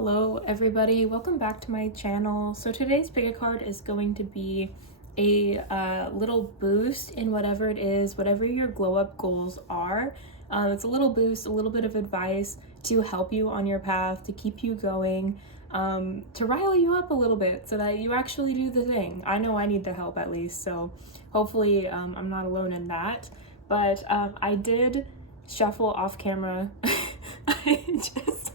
Hello everybody, welcome back to my channel. So today's pick a card is going to be a little boost in whatever it is, whatever your glow up goals are. It's a little boost, a little bit of advice to help you on your path, to keep you going, to rile you up a little bit so that you actually do the thing. I know I need the help at least, so hopefully I'm not alone in that. But I did shuffle off camera. I just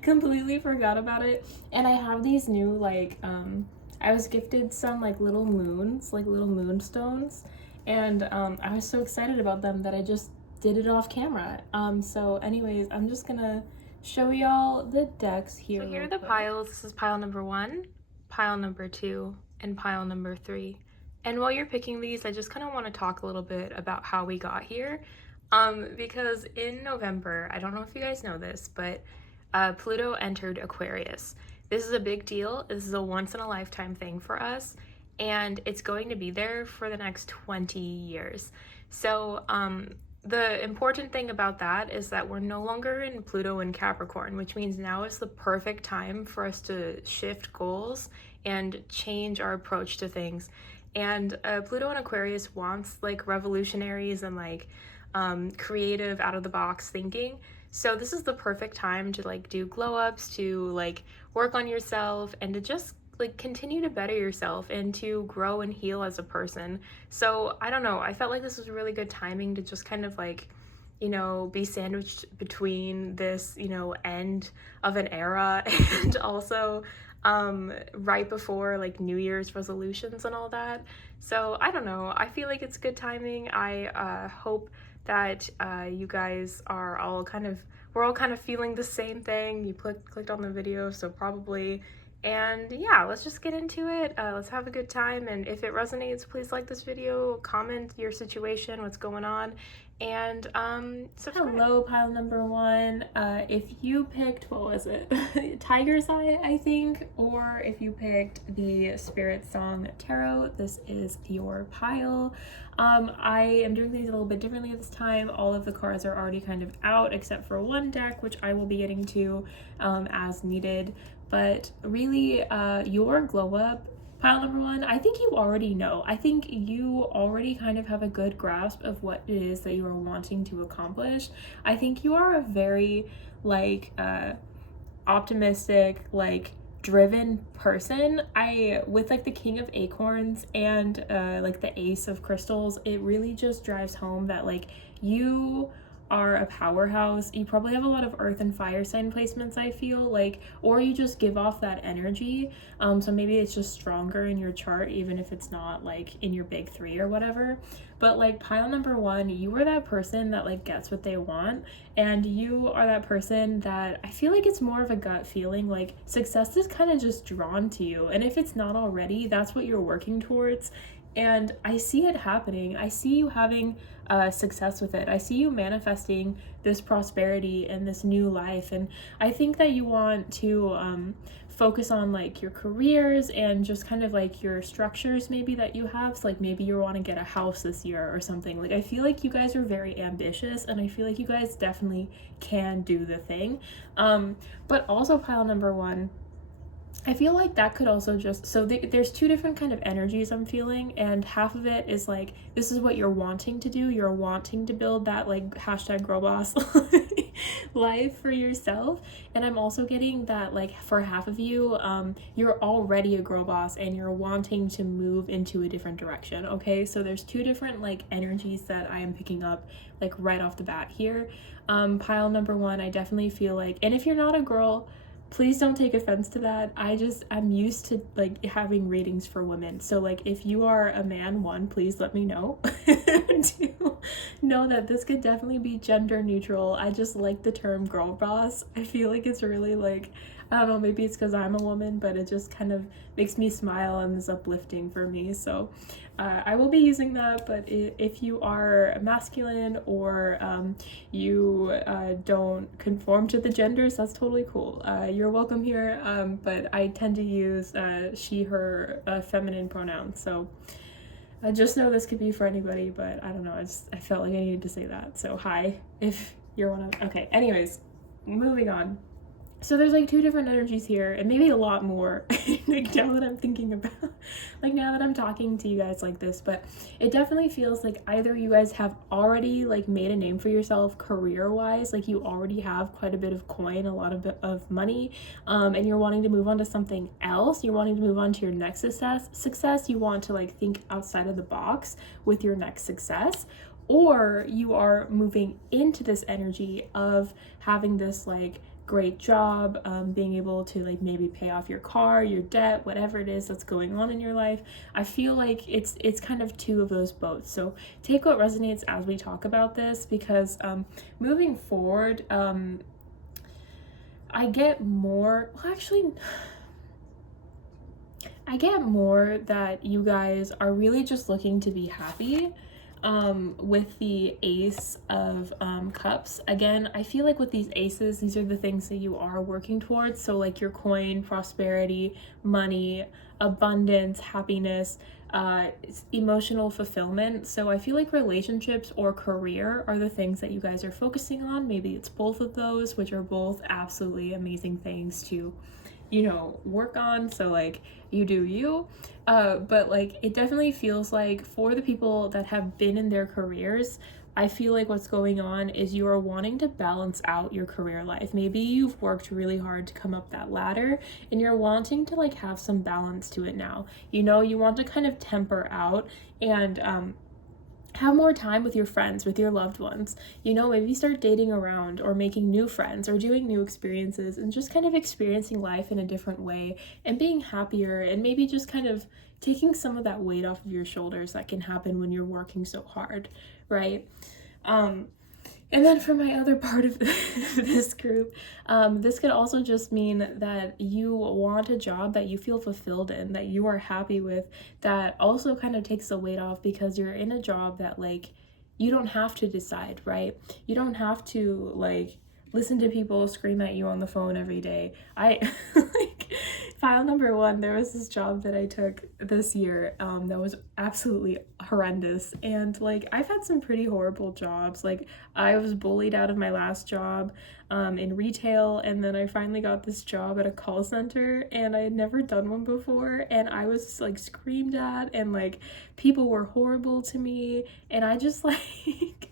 completely forgot about it, and I have these new I was gifted some little moons, like little moonstones, and I was so excited about them that I just did it off camera. So anyways, I'm just gonna show y'all the decks here. So here are the piles. This is pile number 1, pile number 2, and pile number 3. And while you're picking these, I just kind of want to talk a little bit about how we got here. Because in November, I don't know if you guys know this, but Pluto entered Aquarius. This is a big deal. This is a once-in-a-lifetime thing for us, and it's going to be there for the next 20 years. So the important thing about that is that we're no longer in Pluto and Capricorn, which means now is the perfect time for us to shift goals and change our approach to things. And Pluto and Aquarius wants revolutionaries and creative out-of-the-box thinking. So this is the perfect time to do glow ups, to work on yourself, and to just continue to better yourself and to grow and heal as a person. So I don't know, I felt like this was really good timing to just kind of be sandwiched between this, end of an era and also right before New Year's resolutions and all that. So I don't know, I feel like it's good timing. I hope that you guys are all we're all kind of feeling the same thing. You clicked on the video, so probably. And yeah, let's just get into it. Let's have a good time. And if it resonates, please like this video, comment your situation, what's going on, and subscribe. Hello, pile number 1. If you picked, what was it? Tiger's Eye, I think, or if you picked the Spirit Song Tarot, this is your pile. I am doing things a little bit differently this time. All of the cards are already kind of out except for one deck, which I will be getting to as needed. But really, your glow up, pile number 1, I think you already know. I think you already kind of have a good grasp of what it is that you are wanting to accomplish. I think you are a very optimistic, driven person. With the King of Acorns and the Ace of Crystals, it really just drives home that you are a powerhouse. You probably have a lot of earth and fire sign placements, I feel or you just give off that energy. So maybe it's just stronger in your chart, even if it's not in your big 3 or whatever. But pile number 1, you are that person that gets what they want, and you are that person that I feel it's more of a gut feeling. Success is kind of just drawn to you, and if it's not already, that's what you're working towards. And I see it happening. I see you having success with it. I see you manifesting this prosperity and this new life. And I think that you want to focus on your careers and just kind of your structures maybe that you have. So maybe you want to get a house this year or something. I feel you guys are very ambitious, and I feel you guys definitely can do the thing. But also pile number 1, I feel that could also just, so there's 2 different kind of energies I'm feeling, and half of it is this is what you're wanting to do. You're wanting to build that hashtag girl boss life for yourself. And I'm also getting that for half of you, you're already a girl boss and you're wanting to move into a different direction. Okay, so there's 2 different energies that I am picking up right off the bat here. Pile number 1, I definitely feel and if you're not a girl, please don't take offense to that. I'm used to having readings for women. So if you are a man, 1, please let me know. 2, know that this could definitely be gender neutral. I just like the term girl boss. I feel it's really I don't know, maybe it's because I'm a woman, but it just kind of makes me smile and is uplifting for me. So I will be using that, but if you are masculine or you don't conform to the genders, that's totally cool. You're welcome here, but I tend to use she, her feminine pronouns. So just know this could be for anybody, but I don't know, I felt like I needed to say that. So hi, if you're one of, okay, anyways, moving on. So there's like two different energies here, and maybe a lot more like now that I'm thinking about, like now that I'm talking to you guys like this. But it definitely feels like either you guys have already like made a name for yourself career wise, like you already have quite a bit of coin, a lot of money, and you're wanting to move on to something else. You're wanting to move on to your next success. You want to like think outside of the box with your next success, or you are moving into this energy of having this like great job, being able to like maybe pay off your car, your debt, whatever it is that's going on in your life. I feel like it's kind of two of those boats. So take what resonates as we talk about this, because moving forward, I get more, well, actually, I get more that you guys are really just looking to be happy. With the Ace of Cups, again, I feel like with these aces, these are the things that you are working towards. So like your coin, prosperity, money, abundance, happiness, emotional fulfillment. So I feel like relationships or career are the things that you guys are focusing on. Maybe it's both of those, which are both absolutely amazing things to, you know, work on. So like you do you, but like it definitely feels like for the people that have been in their careers, I feel like what's going on is you are wanting to balance out your career life. Maybe you've worked really hard to come up that ladder and you're wanting to like have some balance to it now. You know, you want to kind of temper out and have more time with your friends, with your loved ones. You know, maybe start dating around or making new friends or doing new experiences and just kind of experiencing life in a different way and being happier, and maybe just kind of taking some of that weight off of your shoulders that can happen when you're working so hard, right? And then for my other part of this group, this could also just mean that you want a job that you feel fulfilled in, that you are happy with, that also kind of takes the weight off because you're in a job that like you don't have to decide, right? You don't have to like listen to people scream at you on the phone every day. I like file number one, there was this job that I took this year that was absolutely horrendous, and like I've had some pretty horrible jobs. Like I was bullied out of my last job in retail, and then I finally got this job at a call center, and I had never done one before, and I was like screamed at, and like people were horrible to me, and I just like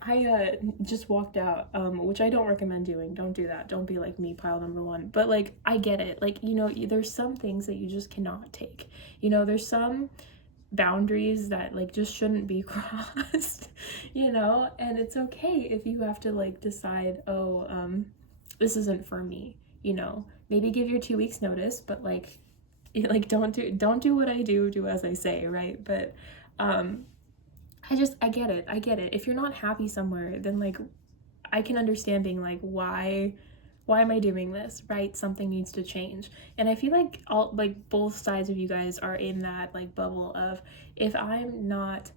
I just walked out, which I don't recommend doing. Don't do that. Don't be like me, pile number one. But like, I get it. Like, you know, there's some things that you just cannot take. You know, there's some boundaries that like just shouldn't be crossed, you know, and it's okay if you have to like decide, oh, this isn't for me, you know, maybe give your 2 weeks notice, but like, don't do what I do as I say, right? But, I get it. I get it. If you're not happy somewhere, then like I can understand being like, why am I doing this, right? Something needs to change. And I feel like all like both sides of you guys are in that like bubble of, if I'm not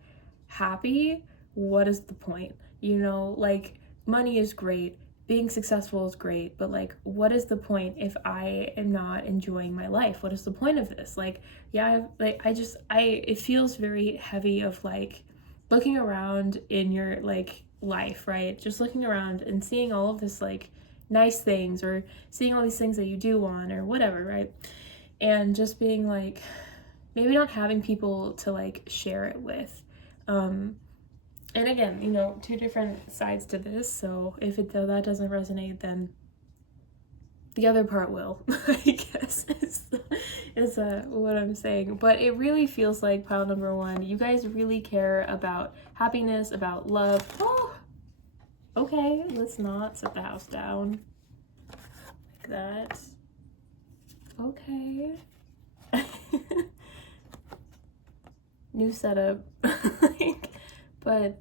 happy, what is the point? You know, like money is great, being successful is great, but like what is the point if I am not enjoying my life? What is the point of this? Like, yeah, it feels very heavy of like looking around in your like life, right? Just looking around and seeing all of this like nice things, or seeing all these things that you do want or whatever, right? And just being like maybe not having people to like share it with. And again, you know, two different sides to this, so if that doesn't resonate, then the other part will, I guess, is what I'm saying. But it really feels like pile number one, you guys really care about happiness, about love. Oh, okay, let's not set the house down like that. Okay. New setup. But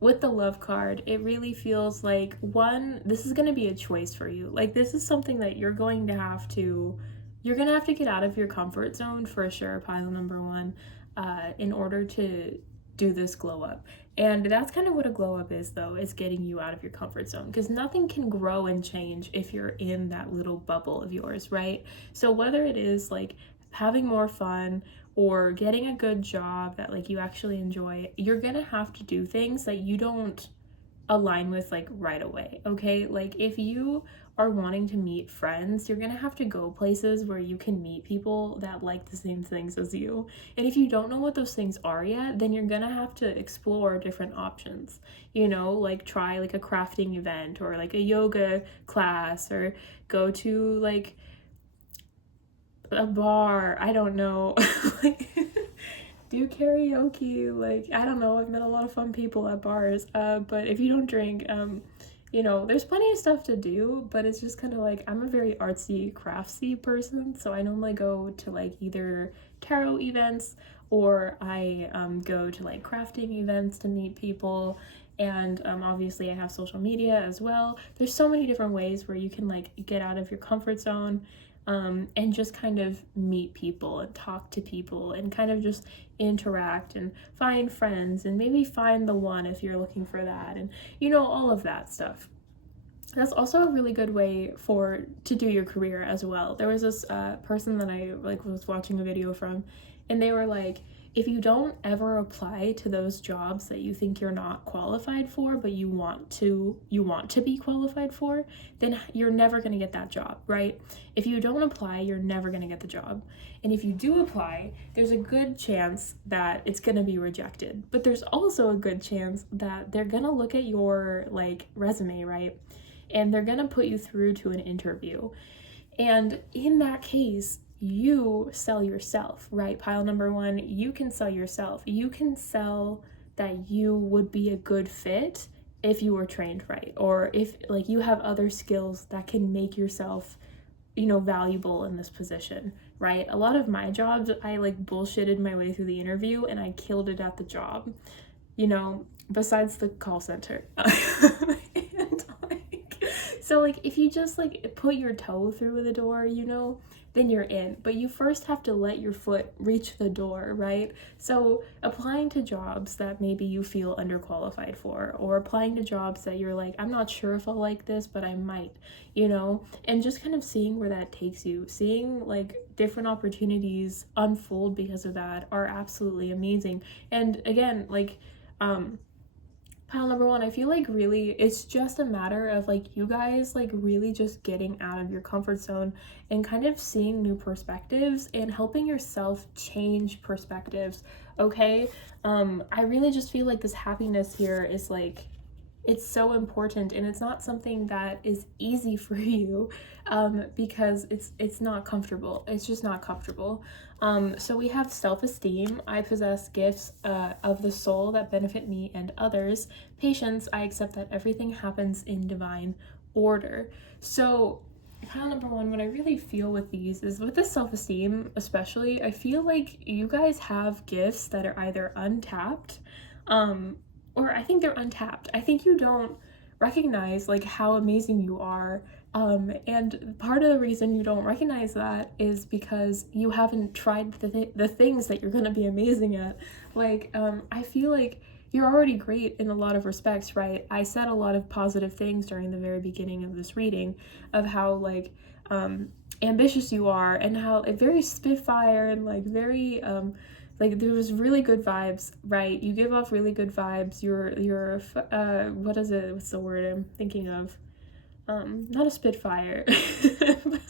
with the love card, it really feels like, one, this is going to be a choice for you. Like this is something that you're going to have to get out of your comfort zone for sure, pile number one, in order to do this glow up. And that's kind of what a glow up is, though, is getting you out of your comfort zone, because nothing can grow and change if you're in that little bubble of yours, right? So whether it is like having more fun or getting a good job that like you actually enjoy, you're gonna have to do things that you don't align with like right away, okay? Like if you are wanting to meet friends, you're gonna have to go places where you can meet people that like the same things as you. And if you don't know what those things are yet, then you're gonna have to explore different options, you know, like try like a crafting event or like a yoga class, or go to like a bar, I don't know. Like, do karaoke, like, I don't know, I've met a lot of fun people at bars, but if you don't drink, you know, there's plenty of stuff to do, but it's just kind of like, I'm a very artsy, craftsy person, so I normally go to like either tarot events, or I go to like crafting events to meet people, and obviously I have social media as well. There's so many different ways where you can like get out of your comfort zone, and just kind of meet people and talk to people and kind of just interact and find friends and maybe find the one if you're looking for that, and you know, all of that stuff. That's also a really good way to do your career as well. There was this person that I like was watching a video from, and they were like, if you don't ever apply to those jobs that you think you're not qualified for, but you want to be qualified for, then you're never going to get that job, right? If you don't apply, you're never going to get the job. And if you do apply, there's a good chance that it's going to be rejected. But there's also a good chance that they're going to look at your like resume, right? And they're going to put you through to an interview. And in that case, you sell yourself, right? Pile number one, you can sell yourself. You can sell that you would be a good fit if you were trained right, or if like you have other skills that can make yourself, you know, valuable in this position, right? A lot of my jobs, I like bullshitted my way through the interview and I killed it at the job, you know, besides the call center. And like, so like if you just like put your toe through the door, you know, then you're in. But you first have to let your foot reach the door, right? So applying to jobs that maybe you feel underqualified for, or applying to jobs that you're like, I'm not sure if I'll like this, but I might, you know, and just kind of seeing where that takes you, seeing like different opportunities unfold because of that are absolutely amazing. And again, like, pile number one, I feel like really it's just a matter of like you guys like really just getting out of your comfort zone and kind of seeing new perspectives and helping yourself change perspectives, okay? I really just feel like this happiness here is like, it's so important, and it's not something that is easy for you, because it's not comfortable. It's just not comfortable. So we have self-esteem. I possess gifts of the soul that benefit me and others. Patience. I accept that everything happens in divine order. So pile number one, what I really feel with these is with the self-esteem especially, I feel like you guys have gifts that are either untapped, or I think they're untapped. I think you don't recognize like how amazing you are. And part of the reason you don't recognize that is because you haven't tried the things that you're going to be amazing at. Like, I feel like you're already great in a lot of respects, right? I said a lot of positive things during the very beginning of this reading of how like ambitious you are, and how very spitfire and like very like there was really good vibes, right? You give off really good vibes. You're what is it? What's the word I'm thinking of? Not a spitfire, but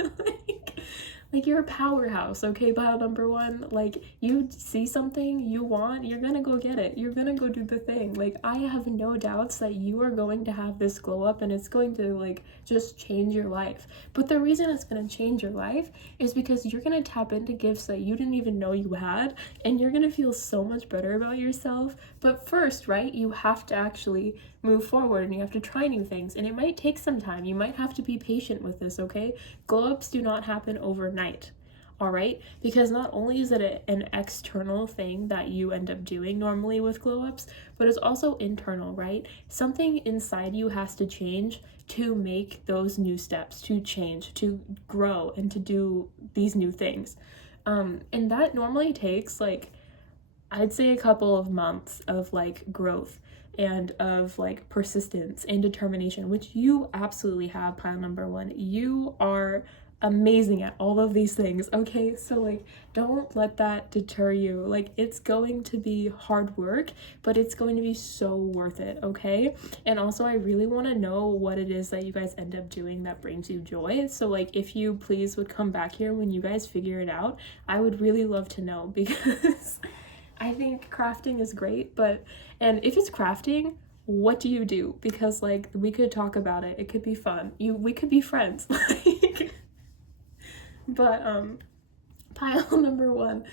like you're a powerhouse, okay, pile number one. Like you see something you want, you're gonna go get it. You're gonna go do the thing. Like I have no doubts that you are going to have this glow up and it's going to like just change your life. But the reason it's gonna change your life is because you're gonna tap into gifts that you didn't even know you had, and you're gonna feel so much better about yourself. But first, right, you have to actually move forward and you have to try new things, and it might take some time. You might have to be patient with this, okay? Glow ups do not happen overnight, all right? Because not only is it an external thing that you end up doing normally with glow ups, but it's also internal, right? Something inside you has to change to make those new steps, to change, to grow, and to do these new things. And that normally takes like, I'd say a couple of months of like growth and of like persistence and determination, which you absolutely have, pile number one. You are amazing at all of these things, okay? So like, don't let that deter you. Like, it's going to be hard work, but it's going to be so worth it, okay? And also, I really want to know what it is that you guys end up doing that brings you joy. So like, if you please would come back here when you guys figure it out, I would really love to know, because I think crafting is great, and if it's crafting, what do you do? Because like, we could talk about it. It could be fun. We could be friends. Like, but pile number one,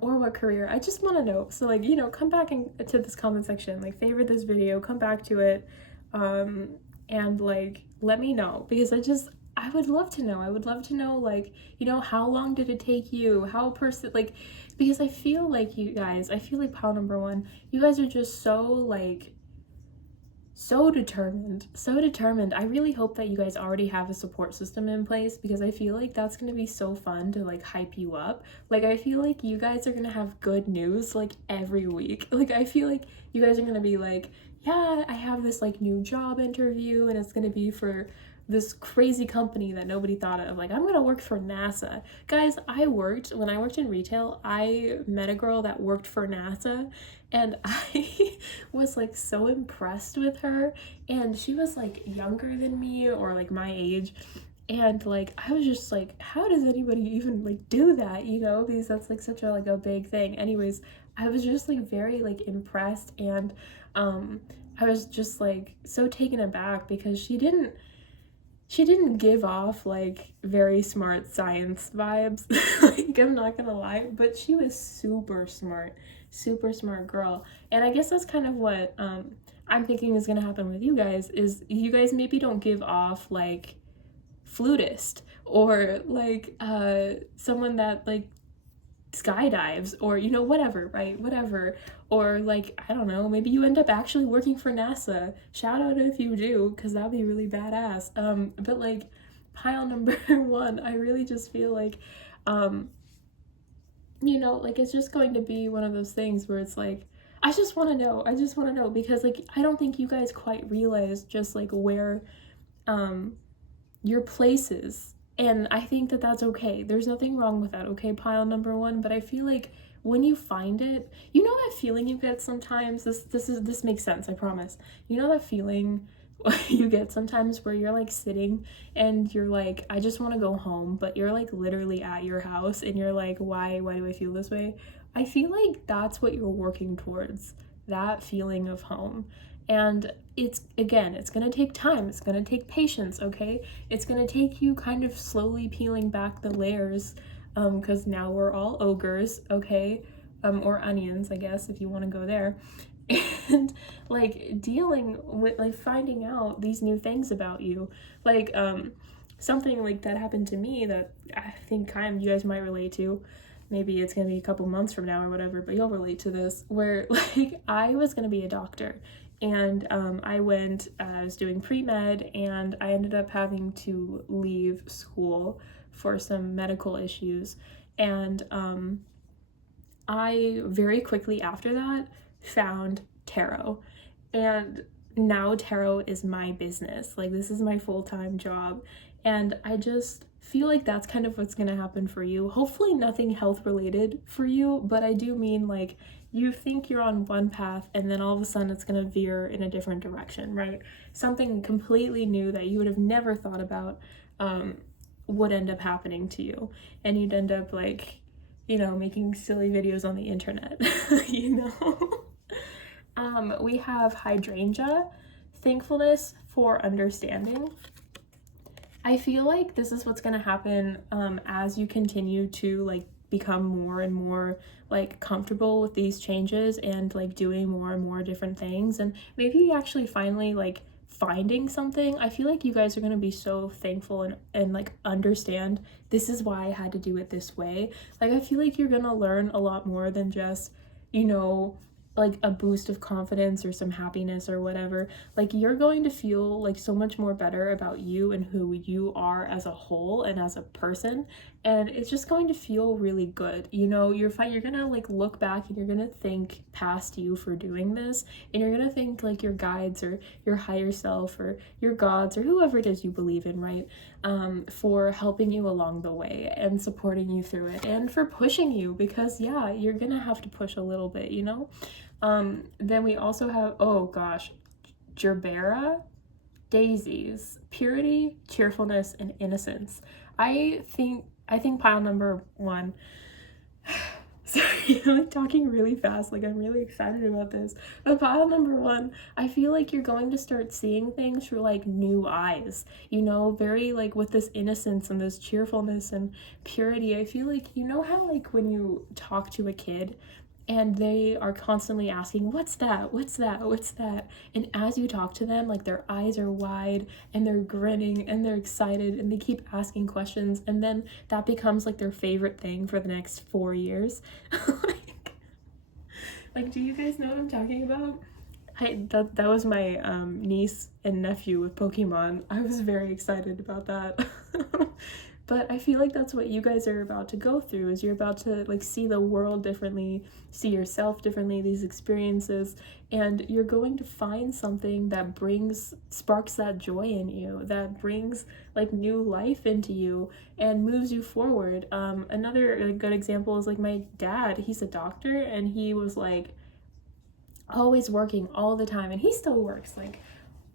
or what career? I just want to know. So like, you know, come back to this comment section, like favorite this video, come back to it, and like let me know, because I would love to know. I would love to know, like, you know, how long did it take you? Like, because I feel like pile number one, you guys are just so like, so determined. I really hope that you guys already have a support system in place, because I feel like that's going to be so fun to like hype you up. Like, I feel like you guys are going to have good news like every week. Like, I feel like you guys are going to be like, yeah, I have this like new job interview, and it's going to be for this crazy company that nobody thought of. Like, I'm gonna work for NASA. Guys, when I worked in retail, I met a girl that worked for NASA, and I was like so impressed with her, and she was like younger than me, or like my age, and like I was just like, how does anybody even like do that, you know, because that's like such a like a big thing. Anyways, I was just like very like impressed, and I was just like so taken aback, because she didn't give off like very smart science vibes. Like, I'm not gonna lie, but she was super smart girl. And I guess that's kind of what I'm thinking is gonna happen with you guys, is you guys maybe don't give off like flutist, or like someone that like skydives, or you know, whatever, right? Whatever. Or like, I don't know, maybe you end up actually working for NASA. Shout out if you do, because that'd be really badass. But like, pile number one, I really just feel like you know, like, it's just going to be one of those things where it's like, I just want to know, because like, I don't think you guys quite realize just like where your place is. And I think that that's okay. There's nothing wrong with that, okay, pile number one? But I feel like when you find it, you know that feeling you get sometimes, this makes sense, I promise. You know that feeling you get sometimes where you're like sitting and you're like, I just want to go home, but you're like literally at your house and you're like, why do I feel this way? I feel like that's what you're working towards, that feeling of home. And it's gonna take time, it's gonna take patience, okay? It's gonna take you kind of slowly peeling back the layers, because now we're all ogres, okay? Or onions, I guess, if you want to go there. And like dealing with like finding out these new things about you, like something like that happened to me that I think kind of you guys might relate to. Maybe it's gonna be a couple months from now or whatever, but you'll relate to this, where like I was gonna be a doctor, and I was doing pre-med, and I ended up having to leave school for some medical issues, and I very quickly after that found tarot, and now tarot is my business. Like, this is my full-time job, and I just feel like that's kind of what's gonna happen for you. Hopefully nothing health related for you, but I do mean like, you think you're on one path and then all of a sudden it's gonna veer in a different direction, right? Something completely new that you would have never thought about would end up happening to you, and you'd end up like, you know, making silly videos on the internet. You know. We have hydrangea, thankfulness for understanding. I feel like this is what's gonna happen as you continue to like become more and more like comfortable with these changes, and like doing more and more different things, and maybe actually finally like finding something. I feel like you guys are going to be so thankful and like understand, this is why I had to do it this way. Like, I feel like you're going to learn a lot more than just, you know, like a boost of confidence or some happiness or whatever. Like, you're going to feel like so much more better about you and who you are as a whole and as a person. and it's just going to feel really good. You know, you're fine. You're gonna like look back and you're gonna thank past you for doing this, and you're gonna thank like your guides or your higher self or your gods or whoever it is you believe in, right? For helping you along the way and supporting you through it and for pushing you, because yeah, you're gonna have to push a little bit, you know? Then we also have, oh gosh, Gerbera, daisies, purity, cheerfulness, and innocence. I think pile number one. Sorry, I'm like talking really fast, like I'm really excited about this. But pile number one, I feel like you're going to start seeing things through like new eyes, you know, very like with this innocence and this cheerfulness and purity. I feel like, you know how like when you talk to a kid and they are constantly asking, what's that, what's that, what's that, and as you talk to them, like their eyes are wide and they're grinning and they're excited and they keep asking questions, and then that becomes like their favorite thing for the next 4 years. Like, do you guys know what I'm talking about? That was my niece and nephew with Pokemon. I was very excited about that. But I feel like that's what you guys are about to go through, is you're about to like see the world differently, see yourself differently, these experiences, and you're going to find something that sparks that joy in you, that brings like new life into you and moves you forward. Another like, good example is like my dad. He's a doctor and he was like always working all the time, and he still works like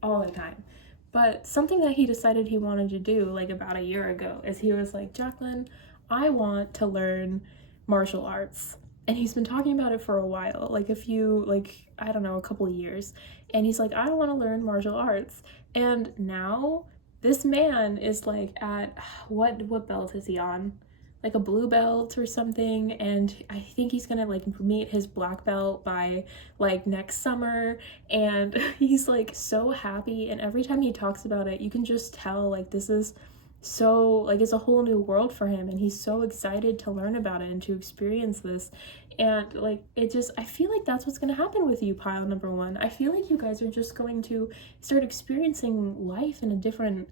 all the time. But something that he decided he wanted to do like about a year ago is he was like, Jacqueline, I want to learn martial arts. And he's been talking about it for a while, like I don't know, a couple of years. And he's like, I want to learn martial arts. And now this man is like at what belt is he on? Like a blue belt or something, and I think he's gonna like meet his black belt by like next summer, and he's like so happy, and every time he talks about it you can just tell like this is so like it's a whole new world for him, and he's so excited to learn about it and to experience this. And like it just, I feel like that's what's going to happen with you, pile number one. I feel like you guys are just going to start experiencing life in a different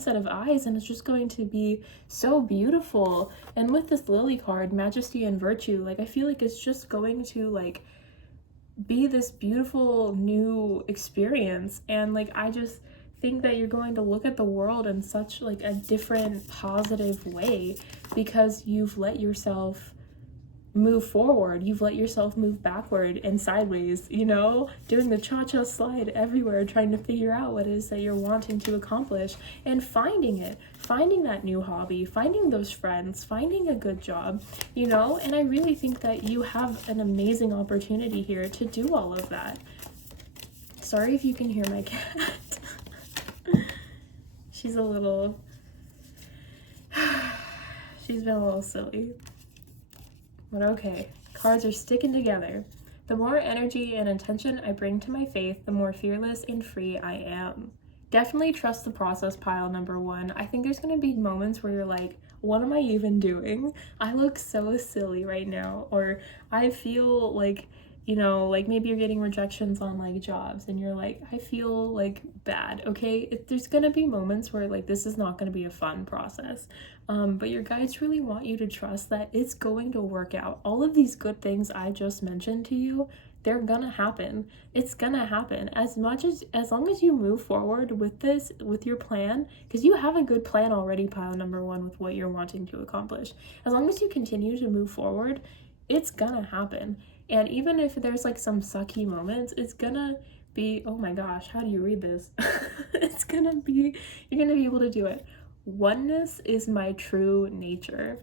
set of eyes, and it's just going to be so beautiful. And with this lily card, majesty and virtue, like I feel like it's just going to like be this beautiful new experience. And like I just think that you're going to look at the world in such like a different positive way, because you've let yourself move forward, you've let yourself move backward and sideways, you know, doing the cha-cha slide everywhere, trying to figure out what it is that you're wanting to accomplish, and finding that new hobby, finding those friends, finding a good job, you know. And I really think that you have an amazing opportunity here to do all of that. Sorry if you can hear my cat. She's been a little silly. But okay, cards are sticking together. The more energy and intention I bring to my faith, the more fearless and free I am. Definitely trust the process, pile number one. I think there's going to be moments where you're like, what am I even doing? I look so silly right now. Or I feel like, you know, like maybe you're getting rejections on like jobs and you're like, I feel like bad, okay? There's gonna be moments where like this is not gonna be a fun process. But your guides really want you to trust that it's going to work out. All of these good things I just mentioned to you, they're gonna happen. It's gonna happen. As long as you move forward with this, with your plan, because you have a good plan already, pile number one, with what you're wanting to accomplish. As long as you continue to move forward, it's gonna happen. And even if there's like some sucky moments, it's gonna be, oh my gosh, how do you read this? It's gonna be, you're gonna be able to do it. Oneness is my true nature.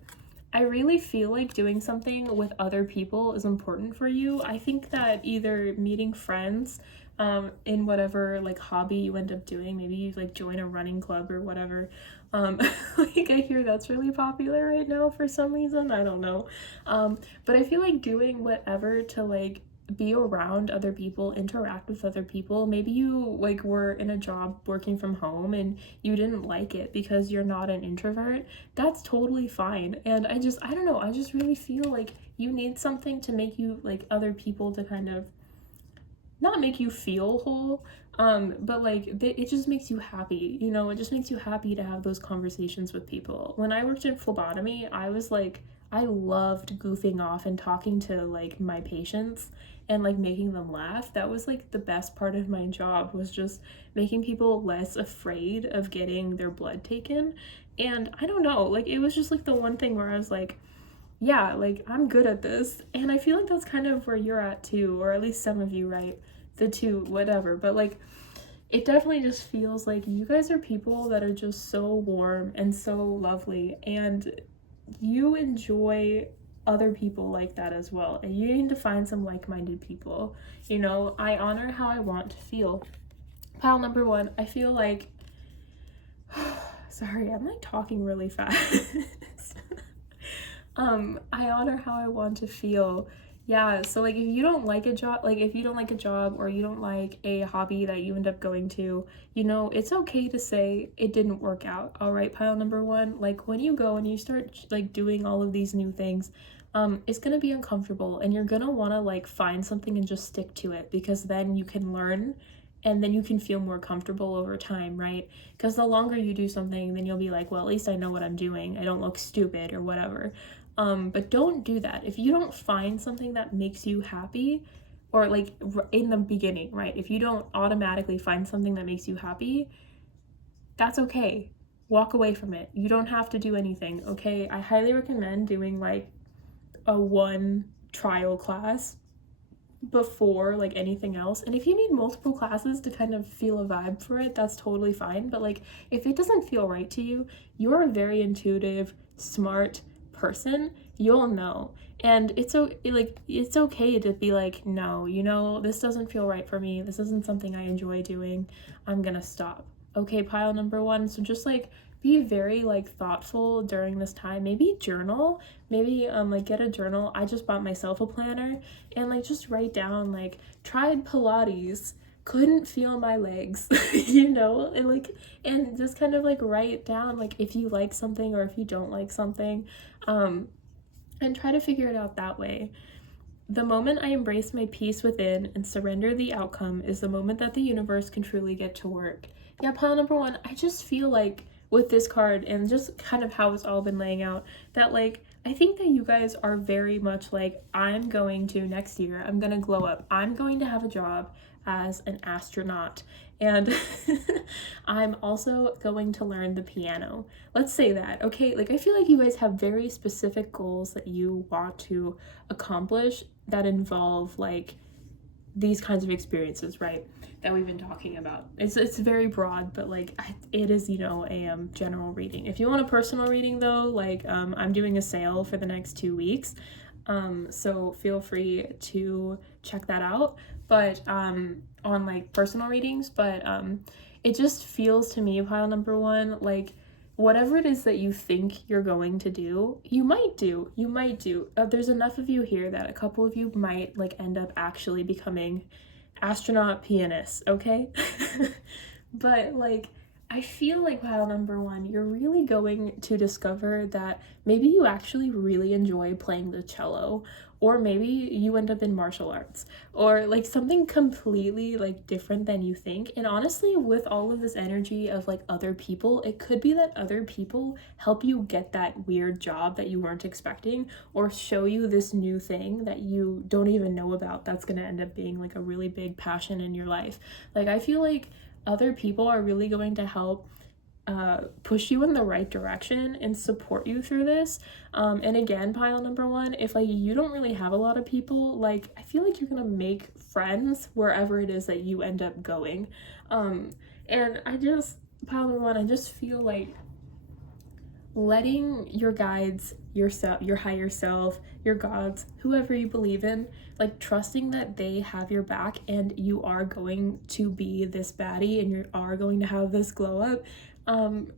I really feel like doing something with other people is important for you. I think that either meeting friends in whatever like hobby you end up doing, maybe you like join a running club or whatever. Like I hear that's really popular right now for some reason, I don't know. But I feel like doing whatever to like be around other people, interact with other people. Maybe you like were in a job working from home and you didn't like it because you're not an introvert. That's totally fine. And I don't know, I just really feel like you need something to make you like other people to kind of not make you feel whole, But like it just makes you happy, you know, it just makes you happy to have those conversations with people. When I worked in phlebotomy, I was like, I loved goofing off and talking to like my patients and like making them laugh. That was like the best part of my job, was just making people less afraid of getting their blood taken. And I don't know, like it was just like the one thing where I was like, yeah, like I'm good at this. And I feel like that's kind of where you're at too, or at least some of you, right? The two, whatever. But like it definitely just feels like you guys are people that are just so warm and so lovely, and you enjoy other people like that as well. And you need to find some like-minded people. You know, I honor how I want to feel. Pile number one, I feel like sorry, I'm like talking really fast. I honor how I want to feel. Yeah, so like if you don't like a job, like if you don't like a job or you don't like a hobby that you end up going to, you know, it's okay to say it didn't work out. All right, pile number one, like when you go and you start like doing all of these new things, it's gonna be uncomfortable and you're gonna wanna like find something and just stick to it, because then you can learn and then you can feel more comfortable over time, right? Because the longer you do something, then you'll be like, well, at least I know what I'm doing. I don't look stupid or whatever. But don't do that. If you don't find something that makes you happy, or like in the beginning, right? If you don't automatically find something that makes you happy, that's okay. Walk away from it. You don't have to do anything, okay? I highly recommend doing like a one trial class before like anything else. And if you need multiple classes to kind of feel a vibe for it, that's totally fine. But like if it doesn't feel right to you, you're a very intuitive, smart person, you'll know. And it's okay to be like, no, you know, this doesn't feel right for me, this isn't something I enjoy doing, I'm gonna stop. Okay, pile number one, so just like be very like thoughtful during this time. Maybe journal, maybe like get a journal. I just bought myself a planner, and like just write down like, tried Pilates, couldn't feel my legs, you know, and just kind of like write down like if you like something or if you don't like something, and try to figure it out that way. The moment I embrace my peace within and surrender the outcome is the moment that the universe can truly get to work. Yeah, pile number one, I just feel like with this card and just kind of how it's all been laying out, that like I think that you guys are very much like, I'm going to next year, I'm gonna glow up, I'm going to have a job as an astronaut, and I'm also going to learn the piano. Let's say that, okay? Like I feel like you guys have very specific goals that you want to accomplish that involve like these kinds of experiences, right, that we've been talking about. It's very broad, but like it is, you know, a general reading. If you want a personal reading though, like I'm doing a sale for the next 2 weeks, so feel free to check that out. But on like personal readings, but it just feels to me, pile number one, like whatever it is that you think you're going to do, you might do. There's enough of you here that a couple of you might like end up actually becoming astronaut pianists, okay? But like I feel like pile number one, you're really going to discover that maybe you actually really enjoy playing the cello, or maybe you end up in martial arts, or like something completely like different than you think. And honestly, with all of this energy of like other people, it could be that other people help you get that weird job that you weren't expecting, or show you this new thing that you don't even know about that's going to end up being like a really big passion in your life. Like I feel like other people are really going to help push you in the right direction and support you through this. And again, pile number one, if like you don't really have a lot of people, like I feel like you're gonna make friends wherever it is that you end up going. And I just, pile number one, I just feel like letting your guides, yourself, your higher self, your gods, whoever you believe in, like trusting that they have your back and you are going to be this baddie and you are going to have this glow up,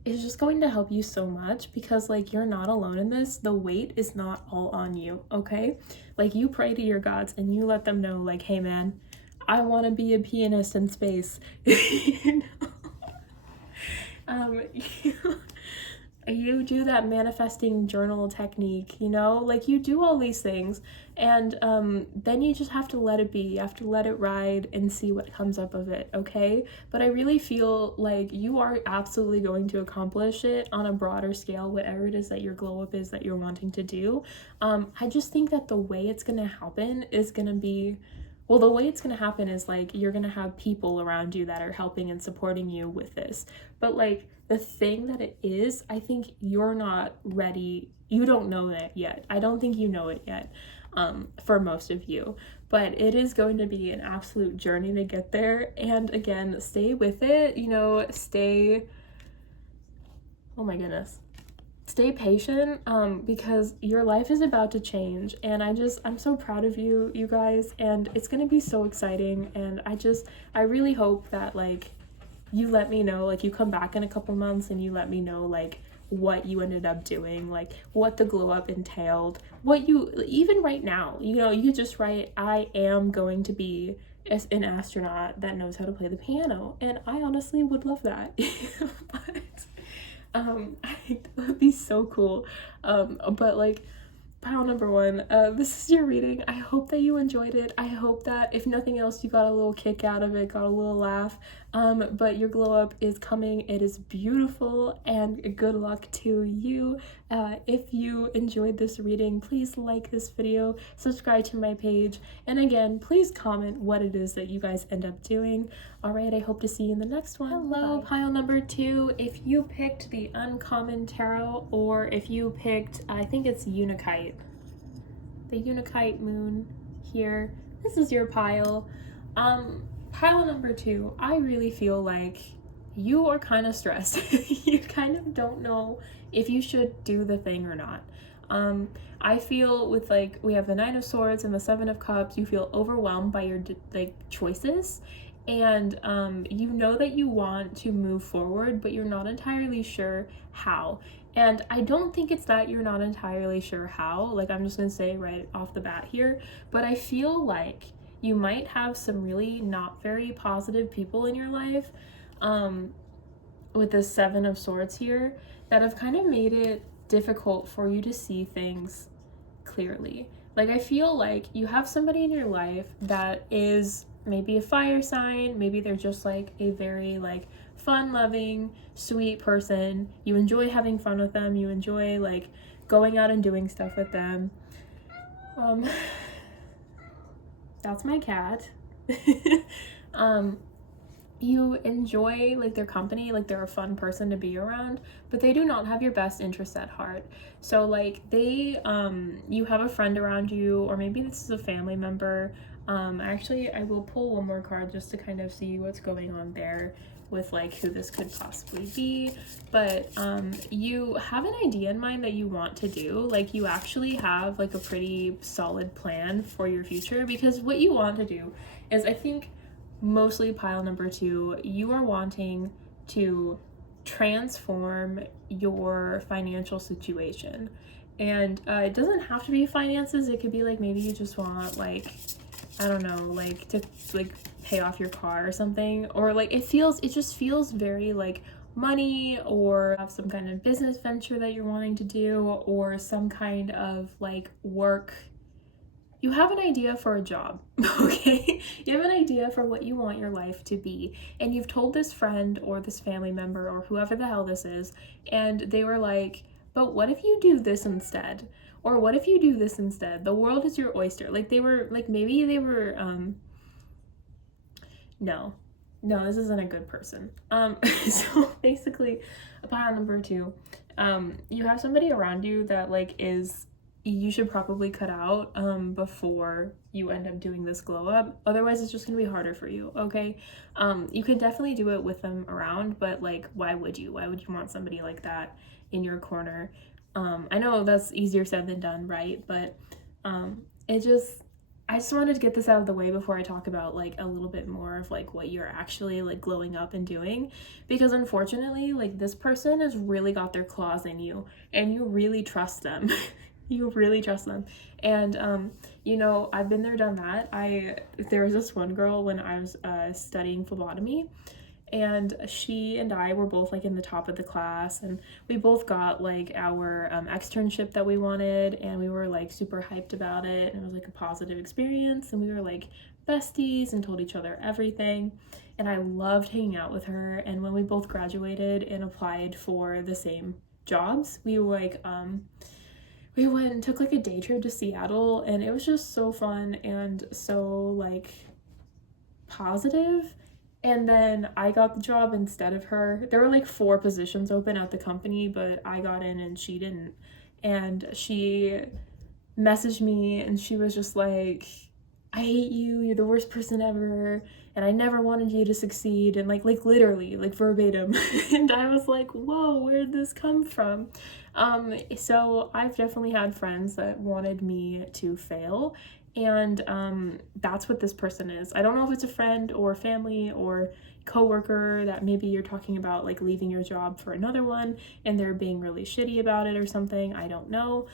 is just going to help you so much, because like you're not alone in this. The weight is not all on you, okay? Like you pray to your gods and you let them know like, hey man, I want to be a pianist in space. You know? you do that manifesting journal technique, you know, like you do all these things, and then you just have to let it be. You have to let it ride and see what comes up of it, okay? But I really feel like you are absolutely going to accomplish it on a broader scale, whatever it is that your glow up is that you're wanting to do. I just think that the way it's gonna happen is gonna be, well, the way it's going to happen is like you're going to have people around you that are helping and supporting you with this. But like the thing that it is, I think you're not ready. You don't know that yet. I don't think you know it yet, for most of you. But it is going to be an absolute journey to get there. And again, stay with it, you know, oh my goodness. Stay patient, because your life is about to change, and I'm so proud of you, you guys, and it's gonna be so exciting. And I really hope that like you let me know, like you come back in a couple months and you let me know like what you ended up doing, like what the glow up entailed, what you, even right now, you know, you just write, I am going to be an astronaut that knows how to play the piano, and I honestly would love that. But that would be so cool. But like, pile number one, this is your reading. I hope that you enjoyed it. I hope that if nothing else, you got a little kick out of it, got a little laugh. But your glow up is coming. It is beautiful, and good luck to you. If you enjoyed this reading, please like this video, subscribe to my page, and again, please comment what it is that you guys end up doing. All right, I hope to see you in the next one. Hello, pile number two. If you picked the uncommon tarot, or if you picked, I think it's Unakite, the Unakite moon here, this is your pile. Pile number two, I really feel like you are kind of stressed. You kind of don't know if you should do the thing or not. I feel with like, we have the Nine of Swords and the Seven of Cups, you feel overwhelmed by your like choices, and you know that you want to move forward, but you're not entirely sure how. And I don't think it's that you're not entirely sure how, like I'm just gonna say right off the bat here, but I feel like you might have some really not very positive people in your life, with the Seven of Swords here, that have kind of made it difficult for you to see things clearly. Like I feel like you have somebody in your life that is maybe a fire sign, maybe they're just like a very like fun-loving, sweet person. You enjoy having fun with them, you enjoy like going out and doing stuff with them. That's my cat. You enjoy like their company, like they're a fun person to be around, but they do not have your best interests at heart. So like they, you have a friend around you, or maybe this is a family member. Actually, I will pull one more card just to kind of see what's going on there with like who this could possibly be. But you have an idea in mind that you want to do. Like you actually have like a pretty solid plan for your future, because what you want to do is, I think mostly pile number two, you are wanting to transform your financial situation. And it doesn't have to be finances. It could be like, maybe you just want like, I don't know, like to like pay off your car or something, or like it just feels very like money, or have some kind of business venture that you're wanting to do, or some kind of like work. You have an idea for a job, okay? You have an idea for what you want your life to be, and you've told this friend or this family member or whoever the hell this is, and they were like, but what if you do this instead? Or what if you do this instead? The world is your oyster. Like they were, like maybe they were, no, this isn't a good person. So basically, pile number two, you have somebody around you that like you should probably cut out before you end up doing this glow up. Otherwise it's just gonna be harder for you, okay? You can definitely do it with them around, but like why would you want somebody like that in your corner? I know that's easier said than done, right? But I just wanted to get this out of the way before I talk about like a little bit more of like what you're actually like glowing up and doing, because unfortunately like this person has really got their claws in you, and you really trust them. You really trust them. And you know, I've been there, done that. There was this one girl when I was studying phlebotomy, and she and I were both like in the top of the class, and we both got like our externship that we wanted, and we were like super hyped about it, and it was like a positive experience, and we were like besties and told each other everything, and I loved hanging out with her. And when we both graduated and applied for the same jobs, we were like we went and took like a day trip to Seattle, and it was just so fun and so like positive. And then I got the job instead of her. There were like 4 positions open at the company, but I got in and she didn't. And she messaged me and she was just like, I hate you, you're the worst person ever, and I never wanted you to succeed, and like literally, like verbatim. And I was like, whoa, where did this come from? So I've definitely had friends that wanted me to fail, and that's what this person is. I don't know if it's a friend or family or coworker that maybe you're talking about like leaving your job for another one and they're being really shitty about it or something. I don't know.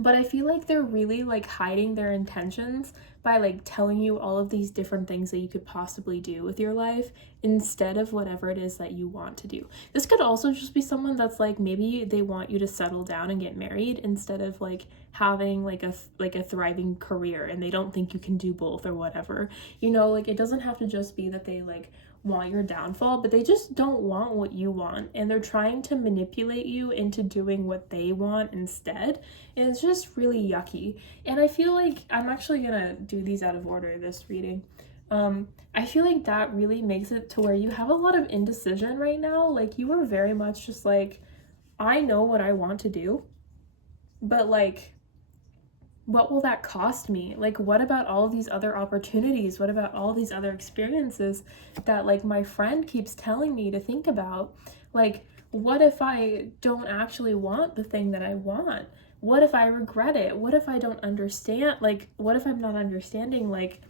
But I feel like they're really like hiding their intentions by like telling you all of these different things that you could possibly do with your life instead of whatever it is that you want to do. This could also just be someone that's like, maybe they want you to settle down and get married instead of like having like a thriving career, and they don't think you can do both or whatever. You know, like it doesn't have to just be that they like want your downfall, but they just don't want what you want, and they're trying to manipulate you into doing what they want instead, and it's just really yucky. And I feel like I'm actually gonna do these out of order, this reading. I feel like that really makes it to where you have a lot of indecision right now. Like you are very much just like, I know what I want to do, but like, what will that cost me? Like, what about all of these other opportunities? What about all these other experiences that like my friend keeps telling me to think about? Like, what if I don't actually want the thing that I want? What if I regret it? What if I don't understand? Like, what if I'm not understanding like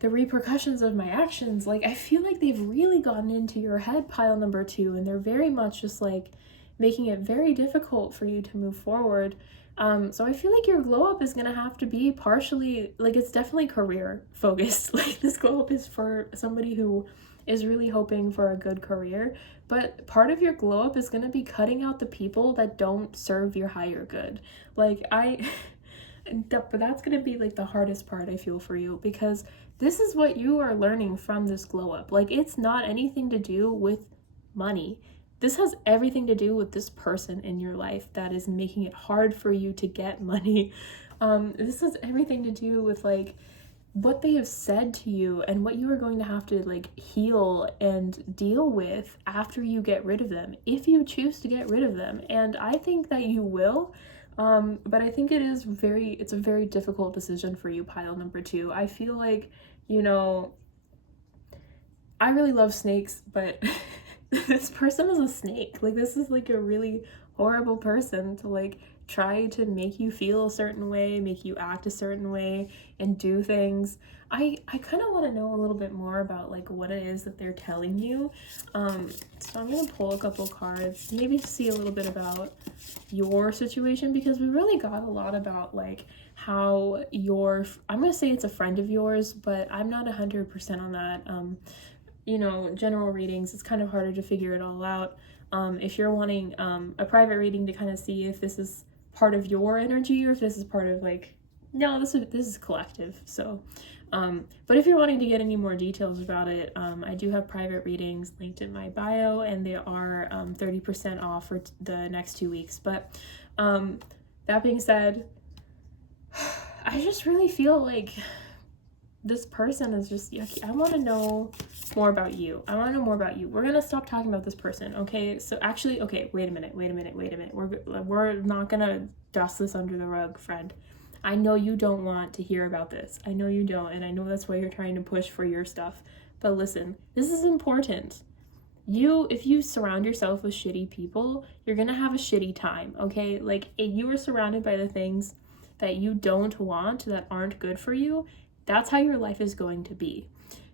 the repercussions of my actions? Like, I feel like they've really gotten into your head, pile number 2, and they're very much just like making it very difficult for you to move forward. So I feel like your glow up is gonna have to be partially, like, it's definitely career focused. Like this glow up is for somebody who is really hoping for a good career, but part of your glow up is gonna be cutting out the people that don't serve your higher good. Like but that's gonna be like the hardest part, I feel, for you, because this is what you are learning from this glow up. Like it's not anything to do with money. This has everything to do with this person in your life that is making it hard for you to get money. This has everything to do with like what they have said to you and what you are going to have to like heal and deal with after you get rid of them, if you choose to get rid of them. And I think that you will. But I think it's a very difficult decision for you, pile number 2. I feel like, you know, I really love snakes, but this person is a snake. Like this is like a really horrible person to like try to make you feel a certain way, make you act a certain way, and do things. I kind of want to know a little bit more about like what it is that they're telling you. So I'm gonna pull a couple cards, maybe see a little bit about your situation, because we really got a lot about like how I'm gonna say it's a friend of yours, but I'm not 100% on that. You know, general readings, it's kind of harder to figure it all out. If you're wanting a private reading to kind of see if this is part of your energy or if this is part of like, no, this is collective. So but if you're wanting to get any more details about it, I do have private readings linked in my bio, and they are 30% off for the next 2 weeks. But that being said, I just really feel like this person is just yucky. I want to know more about you. I want to know more about you. We're gonna stop talking about this person, okay? So actually, okay, wait a minute. We're not gonna dust this under the rug, friend. I know you don't want to hear about this. I know you don't, and I know that's why you're trying to push for your stuff. But listen, this is important. If you surround yourself with shitty people, you're gonna have a shitty time, okay? Like, if you are surrounded by the things that you don't want, that aren't good for you, that's how your life is going to be.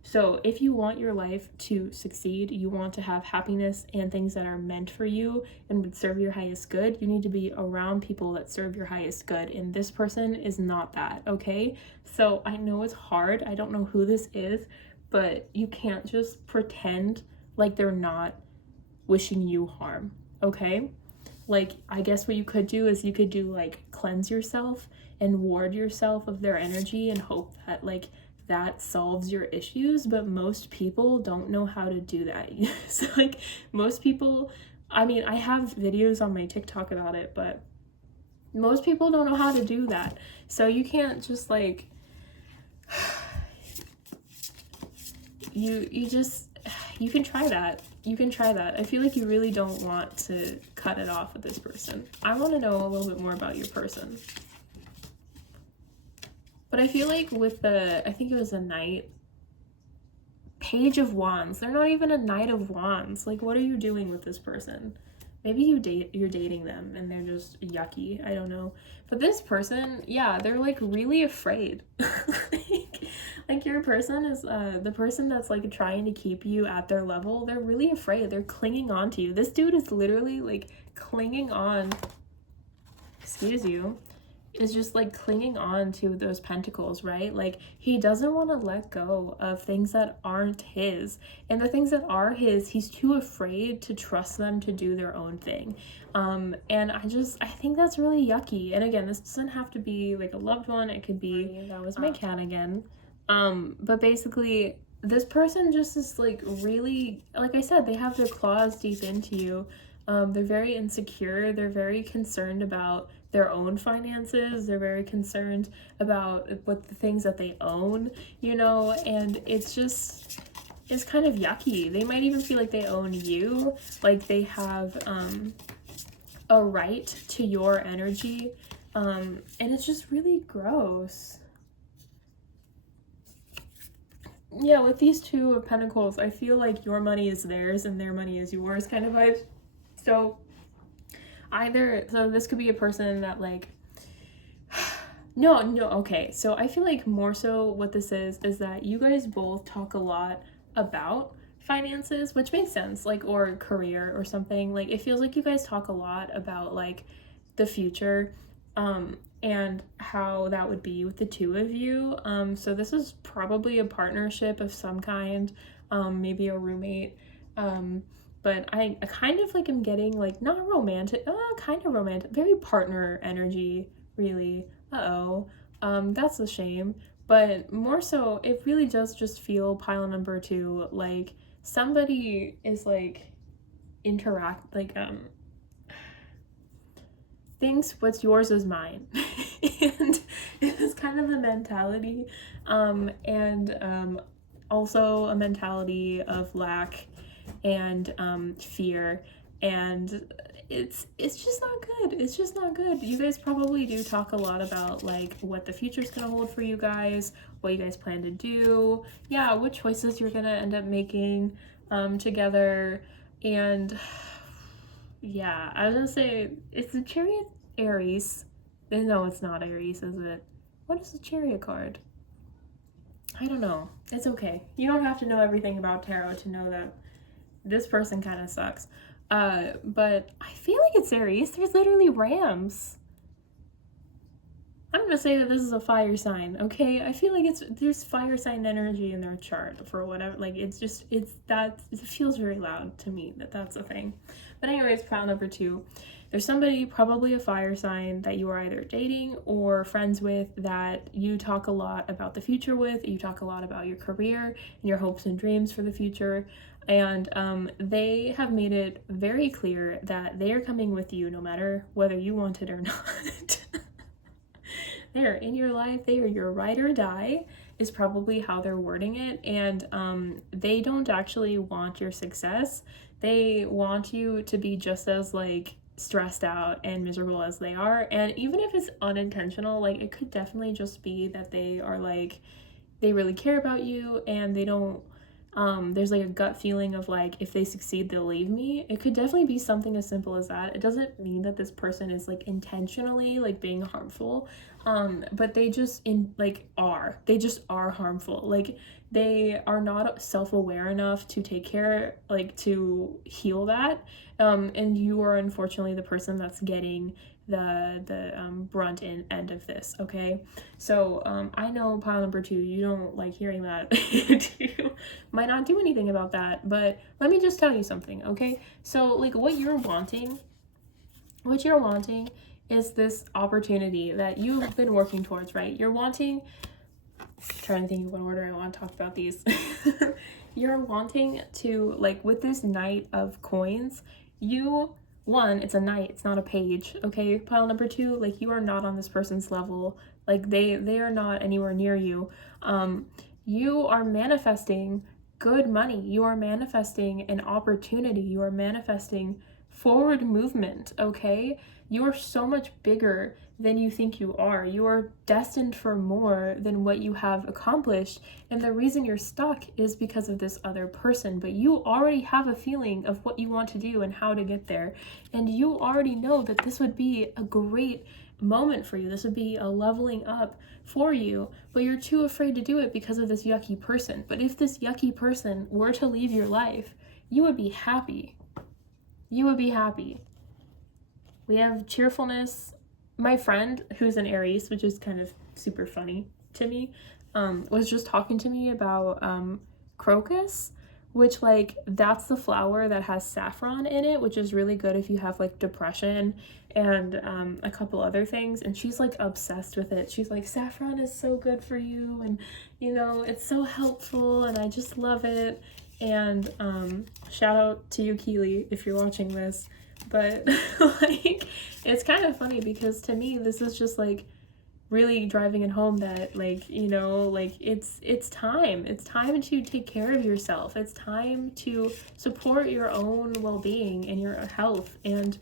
So if you want your life to succeed, you want to have happiness and things that are meant for you and would serve your highest good, you need to be around people that serve your highest good. And this person is not that, okay? So I know it's hard. I don't know who this is, but you can't just pretend like they're not wishing you harm, okay? Like, I guess what you could do is you could do like cleanse yourself and ward yourself of their energy and hope that like that solves your issues, but most people don't know how to do that. So like most people, I mean, I have videos on my TikTok about it, but most people don't know how to do that. So you can't just like you can try that. You can try that. I feel like you really don't want to cut it off with this person. I want to know a little bit more about your person. But I feel like with the, I think it was a knight, Page of Wands. They're not even a Knight of Wands. Like, what are you doing with this person? Maybe you're dating them and they're just yucky. I don't know. But this person, yeah, they're like really afraid. like your person is the person that's like trying to keep you at their level. They're really afraid. They're clinging on to you. This dude is literally like clinging on. Excuse you. Is just like clinging on to those pentacles, right? Like he doesn't want to let go of things that aren't his, and the things that are his, he's too afraid to trust them to do their own thing. And I think that's really yucky. And again, this doesn't have to be like a loved one. It could be, that was my cat again. But basically this person just is like really, like I said, they have their claws deep into you. They're very insecure. They're very concerned about their own finances. They're very concerned about what the things that they own, you know, and it's kind of yucky. They might even feel like they own you, like they have a right to your energy, and it's just really gross. Yeah, with these Two of Pentacles, I feel like your money is theirs and their money is yours kind of vibes. So this could be a person that like, no, okay. So I feel like more so what this is that you guys both talk a lot about finances, which makes sense, like, or career or something. Like, it feels like you guys talk a lot about like the future, and how that would be with the two of you. So this is probably a partnership of some kind, maybe a roommate, but I kind of like am getting like not romantic, kind of romantic, very partner energy, really. That's a shame. But more so, it really does just feel, pile number 2, like somebody is like thinks what's yours is mine. And it's kind of the mentality, and also a mentality of lack and fear, and it's just not good. It's just not good. You guys probably do talk a lot about like what the future's gonna hold for you guys, what you guys plan to do, yeah, what choices you're gonna end up making together. And yeah, I was gonna say it's the Chariot Aries. No, it's not Aries, is it? What is the Chariot card? I don't know. It's okay. You don't have to know everything about tarot to know that this person kind of sucks. But I feel like it's Aries. There's literally rams. I'm gonna say that this is a fire sign, okay? I feel like there's fire sign energy in their chart for whatever. Like it feels very loud to me that's a thing. But anyways, pile number 2. There's somebody, probably a fire sign, that you are either dating or friends with, that you talk a lot about the future with. You talk a lot about your career and your hopes and dreams for the future. And they have made it very clear that they are coming with you no matter whether you want it or not. They are in your life. They are your ride or die, is probably how they're wording it. And they don't actually want your success. They want you to be just as like stressed out and miserable as they are. And even if it's unintentional, like it could definitely just be that they are like, they really care about you, and they don't there's like a gut feeling of like, if they succeed they'll leave me. It could definitely be something as simple as that. It doesn't mean that this person is like intentionally like being harmful, but they just they just are harmful. Like they are not self-aware enough to take care, like to heal that, and you are unfortunately the person that's getting the brunt end of this, okay? So I know pile number 2, you don't like hearing that. You might not do anything about that, but let me just tell you something, okay? So like what you're wanting is this opportunity that you've been working towards, right? You're wanting, I'm trying to think of what order I want to talk about these. You're wanting to, like, with this Knight of Coins, it's a knight, it's not a page, okay? Pile number 2, like, you are not on this person's level. Like, they are not anywhere near you. You are manifesting good money. You are manifesting an opportunity. You are manifesting forward movement, okay? You are so much bigger than you think you are. You are destined for more than what you have accomplished. And the reason you're stuck is because of this other person. But you already have a feeling of what you want to do and how to get there. And you already know that this would be a great moment for you. This would be a leveling up for you, but you're too afraid to do it because of this yucky person. But if this yucky person were to leave your life, you would be happy. You would be happy. We have cheerfulness. My friend, who's an Aries, which is kind of super funny to me, was just talking to me about crocus, which, like, that's the flower that has saffron in it, which is really good if you have, like, depression and a couple other things. And she's, like, obsessed with it. She's like, saffron is so good for you, and, you know, it's so helpful, and I just love it. And shout out to you, Keely, if you're watching this. But like, it's kind of funny because to me this is just like really driving it home that, like, you know, like it's time to take care of yourself. It's time to support your own well-being and your health, and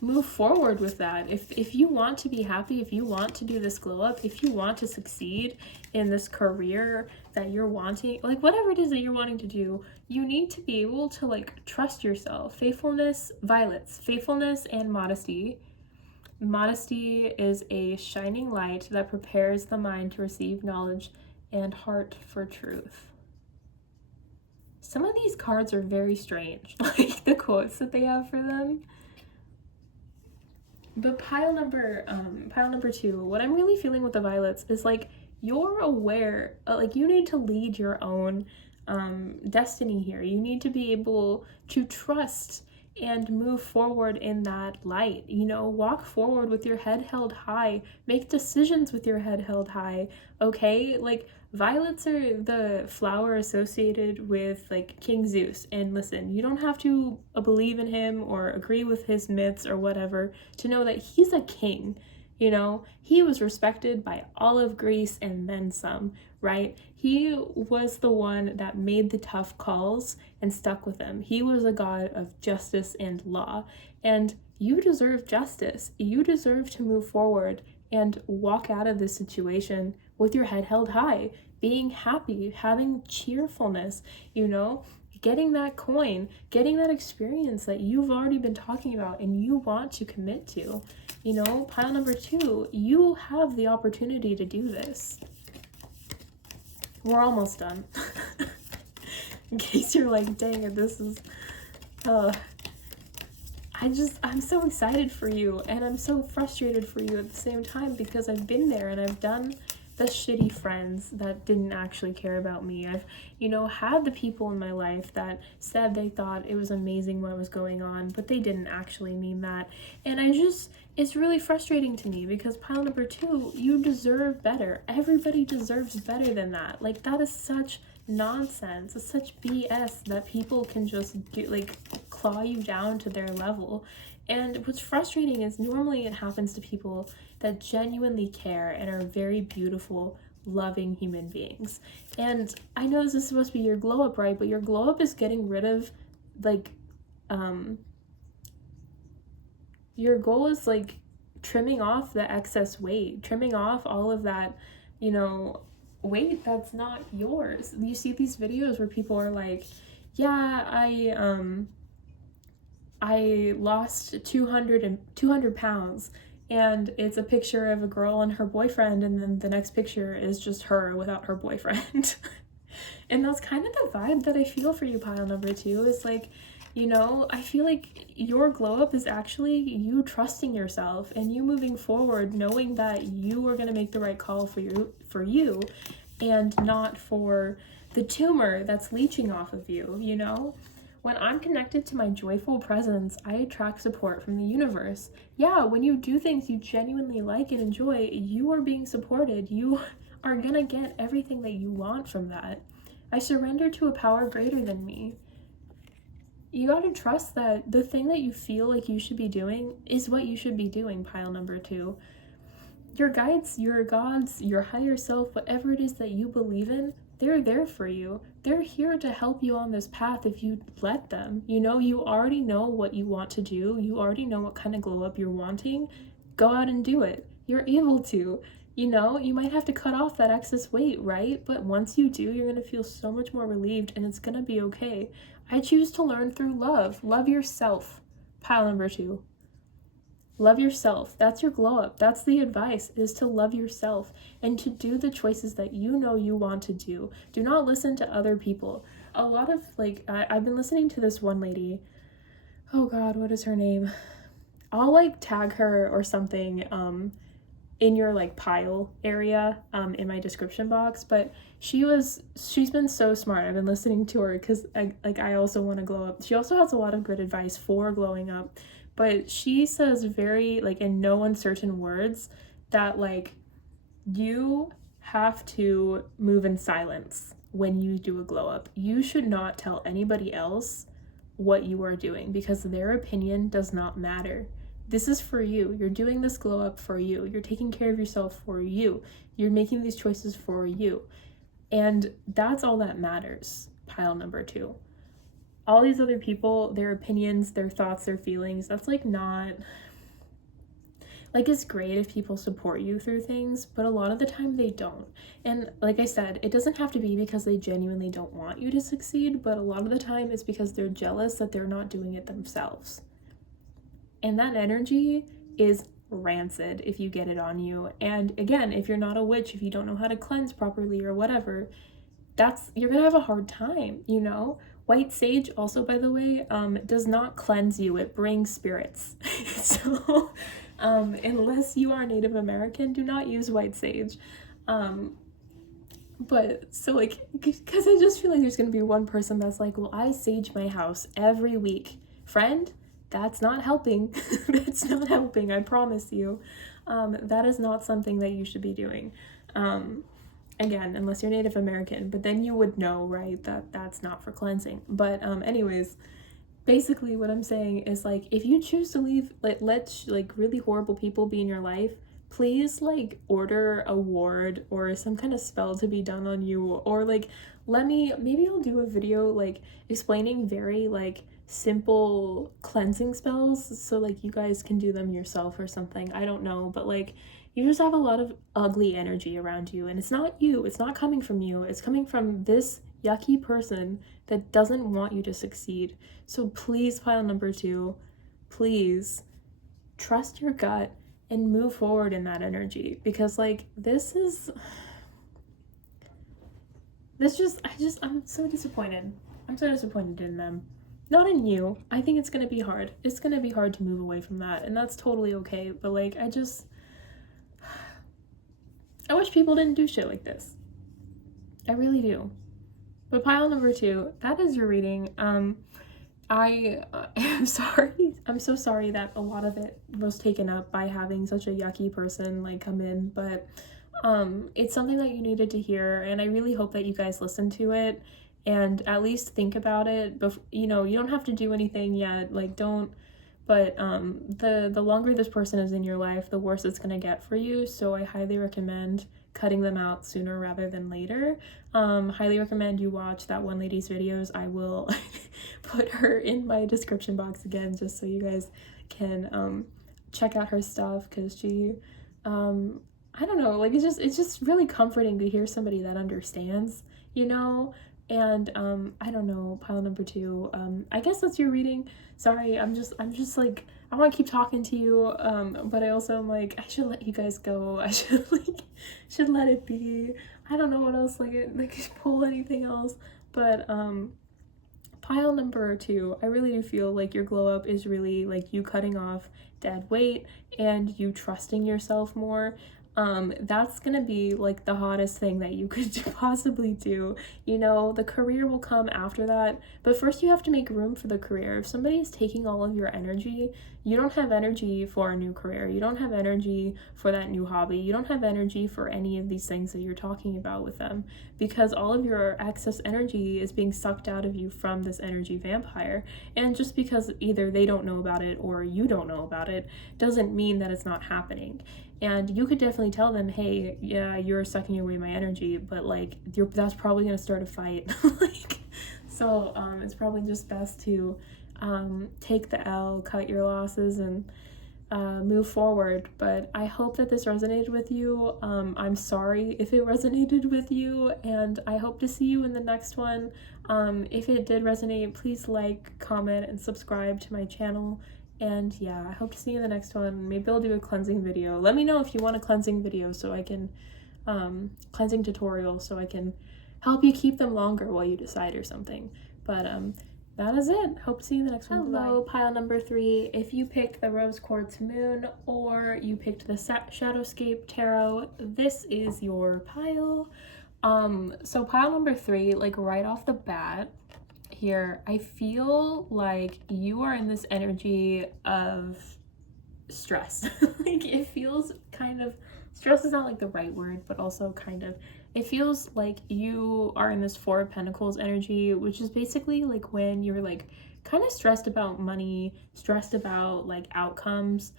move forward with that. If you want to be happy, if you want to do this glow up, if you want to succeed in this career that you're wanting, like whatever it is that you're wanting to do, you need to be able to, like, trust yourself. Faithfulness, violets, faithfulness and modesty. Modesty is a shining light that prepares the mind to receive knowledge and heart for truth. Some of these cards are very strange, like the quotes that they have for them. But pile number 2, what I'm really feeling with the violets is, like, you're aware, like, you need to lead your own destiny here. You need to be able to trust and move forward in that light, you know, walk forward with your head held high, make decisions with your head held high, okay? Like, violets are the flower associated with, like, King Zeus. And listen, you don't have to believe in him or agree with his myths or whatever to know that he's a king, you know? He was respected by all of Greece and then some, right? He was the one that made the tough calls and stuck with them. He was a god of justice and law. And you deserve justice. You deserve to move forward and walk out of this situation with your head held high, being happy, having cheerfulness, you know, getting that coin, getting that experience that you've already been talking about and you want to commit to. You know, pile number 2, you have the opportunity to do this. We're almost done. In case you're like, dang it, this is, I'm so excited for you, and I'm so frustrated for you at the same time, because I've been there and I've done the shitty friends that didn't actually care about me. I've, you know, had the people in my life that said they thought it was amazing what was going on, but they didn't actually mean that. And it's really frustrating to me, because pile number 2, you deserve better. Everybody deserves better than that. Like, that is such nonsense. It's such BS that people can just do, like, claw you down to their level. And what's frustrating is normally it happens to people that genuinely care and are very beautiful, loving human beings. And I know this is supposed to be your glow up, right? But your glow up is getting rid of, like, your goal is, like, trimming off the excess weight, trimming off all of that, you know, weight that's not yours. You see these videos where people are like, yeah, I lost 200 pounds, and it's a picture of a girl and her boyfriend, and then the next picture is just her without her boyfriend. And that's kind of the vibe that I feel for you, pile number 2, is like, You know, I feel like your glow up is actually you trusting yourself and you moving forward knowing that you are going to make the right call for you and not for the tumor that's leeching off of you, you know? When I'm connected to my joyful presence, I attract support from the universe. Yeah, when you do things you genuinely like and enjoy, you are being supported. You are gonna get everything that you want from that. I surrender to a power greater than me. You gotta trust that the thing that you feel like you should be doing is what you should be doing, pile number 2. Your guides, your gods, your higher self, whatever it is that you believe in, they're there for you. They're here to help you on this path if you let them. You know, you already know what you want to do. You already know what kind of glow up you're wanting. Go out and do it. You're able to. You know, you might have to cut off that excess weight, right? But once you do, you're going to feel so much more relieved and it's going to be okay. I choose to learn through love. Love yourself. Pile number 2. Love yourself. That's your glow up. That's the advice, is to love yourself and to do the choices that you know you want to do. Do not listen to other people. A lot of, like, I've been listening to this one lady. Oh God, what is her name? I'll like tag her or something in your like pile area in my description box, but she's been so smart. I've been listening to her because I also want to glow up. She also has a lot of good advice for glowing up. But she says very, like, in no uncertain words that, like, you have to move in silence when you do a glow up. You should not tell anybody else what you are doing because their opinion does not matter. This is for you. You're doing this glow up for you. You're taking care of yourself for you. You're making these choices for you. And that's all that matters, pile number 2. All these other people, their opinions, their thoughts, their feelings, that's like not, like, it's great if people support you through things, but a lot of the time they don't. And like I said, it doesn't have to be because they genuinely don't want you to succeed, but a lot of the time it's because they're jealous that they're not doing it themselves. And that energy is rancid if you get it on you. And again, if you're not a witch, if you don't know how to cleanse properly or whatever, you're gonna have a hard time, you know? White sage also, by the way, does not cleanse you. It brings spirits. So unless you are Native American, do not use white sage. But so, like, because I just feel like there's going to be one person that's like, well, I sage my house every week. Friend, that's not helping. That's not helping, I promise you. That is not something that you should be doing. Again, unless you're Native American, but then you would know, right, that that's not for cleansing. But anyways, basically what I'm saying is, like, if you choose to leave, like, let like really horrible people be in your life, please like order a ward or some kind of spell to be done on you, or like maybe I'll do a video like explaining very like simple cleansing spells so like you guys can do them yourself or something. I don't know, but like you just have a lot of ugly energy around you, and it's not you, it's not coming from you, it's coming from this yucky person that doesn't want you to succeed. So please, pile number 2, please trust your gut and move forward in that energy, because like I'm so disappointed. I'm so disappointed in them. Not in you. I think it's gonna be hard. It's gonna be hard to move away from that, and that's totally okay. But like I wish people didn't do shit like this. I really do. But pile number 2, that is your reading. I am sorry. I'm so sorry that a lot of it was taken up by having such a yucky person like come in, but it's something that you needed to hear, and I really hope that you guys listen to it and at least think about it. You know, you don't have to do anything yet. Like, don't. But the longer this person is in your life, the worse it's gonna get for you. So I highly recommend cutting them out sooner rather than later. Highly recommend you watch that one lady's videos. I will put her in my description box again, just so you guys can check out her stuff, because she I don't know, like it's just really comforting to hear somebody that understands, you know. And I don't know, pile number 2, I guess that's your reading. Sorry, I'm just like, I want to keep talking to you, but I also am like, I should let you guys go. I should should let it be. I don't know what else, like pull anything else, but pile number 2, I really do feel like your glow up is really like you cutting off dead weight and you trusting yourself more. That's gonna be like the hottest thing that you could possibly do. You know, the career will come after that, but first you have to make room for the career. If somebody is taking all of your energy, you don't have energy for a new career. You don't have energy for that new hobby. You don't have energy for any of these things that you're talking about with them, because all of your excess energy is being sucked out of you from this energy vampire. And just because either they don't know about it or you don't know about it doesn't mean that it's not happening. And you could definitely tell them, hey, yeah, you're sucking away my energy, but like that's probably gonna start a fight. Like, so it's probably just best to take the L, cut your losses, and move forward. But I hope that this resonated with you. I'm sorry if it resonated with you, and I hope to see you in the next one. If it did resonate, please like, comment, and subscribe to my channel. And yeah, I hope to see you in the next one. Maybe I'll do a cleansing video. Let me know if you want a cleansing video so I can, cleansing tutorial so I can help you keep them longer while you decide or something. But that is it. Hope to see you in the next one. Hello, pile number 3. If you picked the Rose Quartz Moon or you picked the Shadowscape Tarot, this is your pile. So pile number 3, like right off the bat, here, I feel like you are in this energy of stress. Like it feels kind of, stress is not like the right word, but also kind of, it feels like you are in this 4 of Pentacles energy, which is basically like when you're like kind of stressed about money, stressed about like outcomes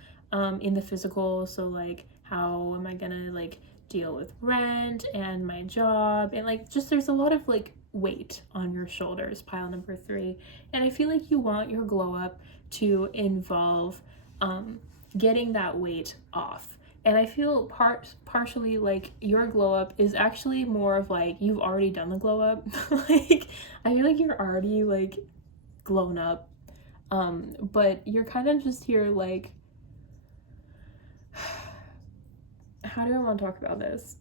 in the physical. So like, how am I gonna like deal with rent and my job, and like just there's a lot of like weight on your shoulders, pile number 3. And I feel like you want your glow up to involve getting that weight off. And I feel partially like your glow up is actually more of like you've already done the glow up. Like I feel like you're already like glown up, but you're kind of just here like, how do I want to talk about this?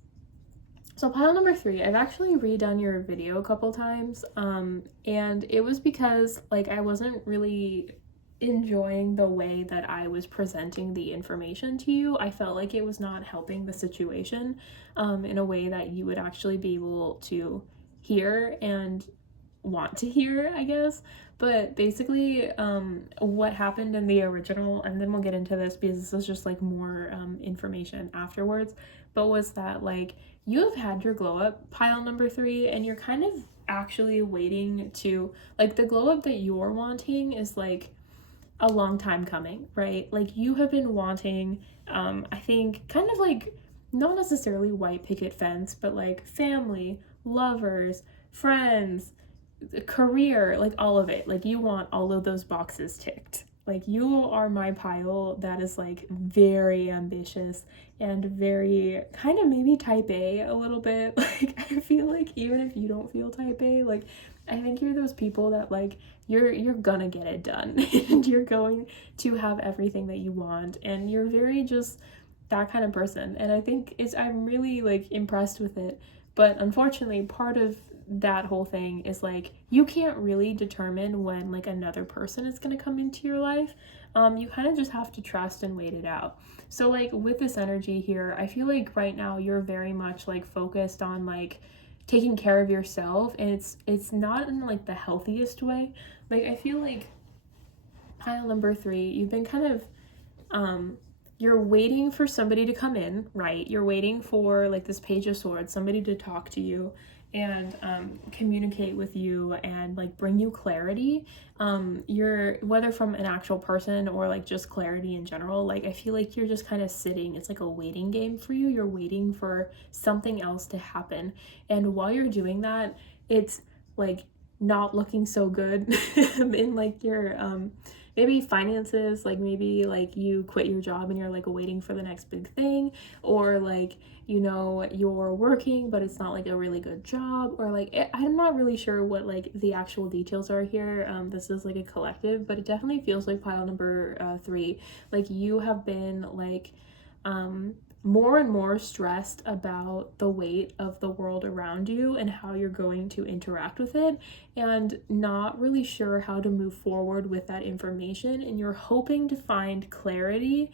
So pile number 3, I've actually redone your video a couple times, and it was because like I wasn't really enjoying the way that I was presenting the information to you. I felt like it was not helping the situation in a way that you would actually be able to hear and want to hear, I guess. But basically what happened in the original, and then we'll get into this because this is just like more information afterwards, but was that like you have had your glow up, pile number 3, and you're kind of actually waiting to, like, the glow up that you're wanting is like a long time coming, right? Like you have been wanting I think kind of like not necessarily white picket fence, but like family, lovers, friends, career, like all of it. Like you want all of those boxes ticked. Like you are my pile that is like very ambitious and very kind of maybe type A a little bit. Like I feel like even if you don't feel type A, like I think you're those people that like you're gonna get it done and you're going to have everything that you want, and you're very just that kind of person. And I think I'm really like impressed with it. But unfortunately, part of that whole thing is like you can't really determine when like another person is going to come into your life. You kind of just have to trust and wait it out. So like with this energy here, I feel like right now you're very much like focused on like taking care of yourself, and it's not in like the healthiest way. Like I feel like pile number 3, you've been kind of you're waiting for somebody to come in, right? You're waiting for like this Page of Swords, somebody to talk to you and communicate with you and like bring you clarity. You're, whether from an actual person or like just clarity in general, like I feel like you're just kind of sitting. It's like a waiting game for you. You're waiting for something else to happen, and while you're doing that, it's like not looking so good in like your maybe finances, like maybe like you quit your job and you're like waiting for the next big thing, or like, you know, you're working but it's not like a really good job, or like I'm not really sure what like the actual details are here. This is like a collective, but it definitely feels like pile number 3, like you have been like more and more stressed about the weight of the world around you and how you're going to interact with it, and not really sure how to move forward with that information. And you're hoping to find clarity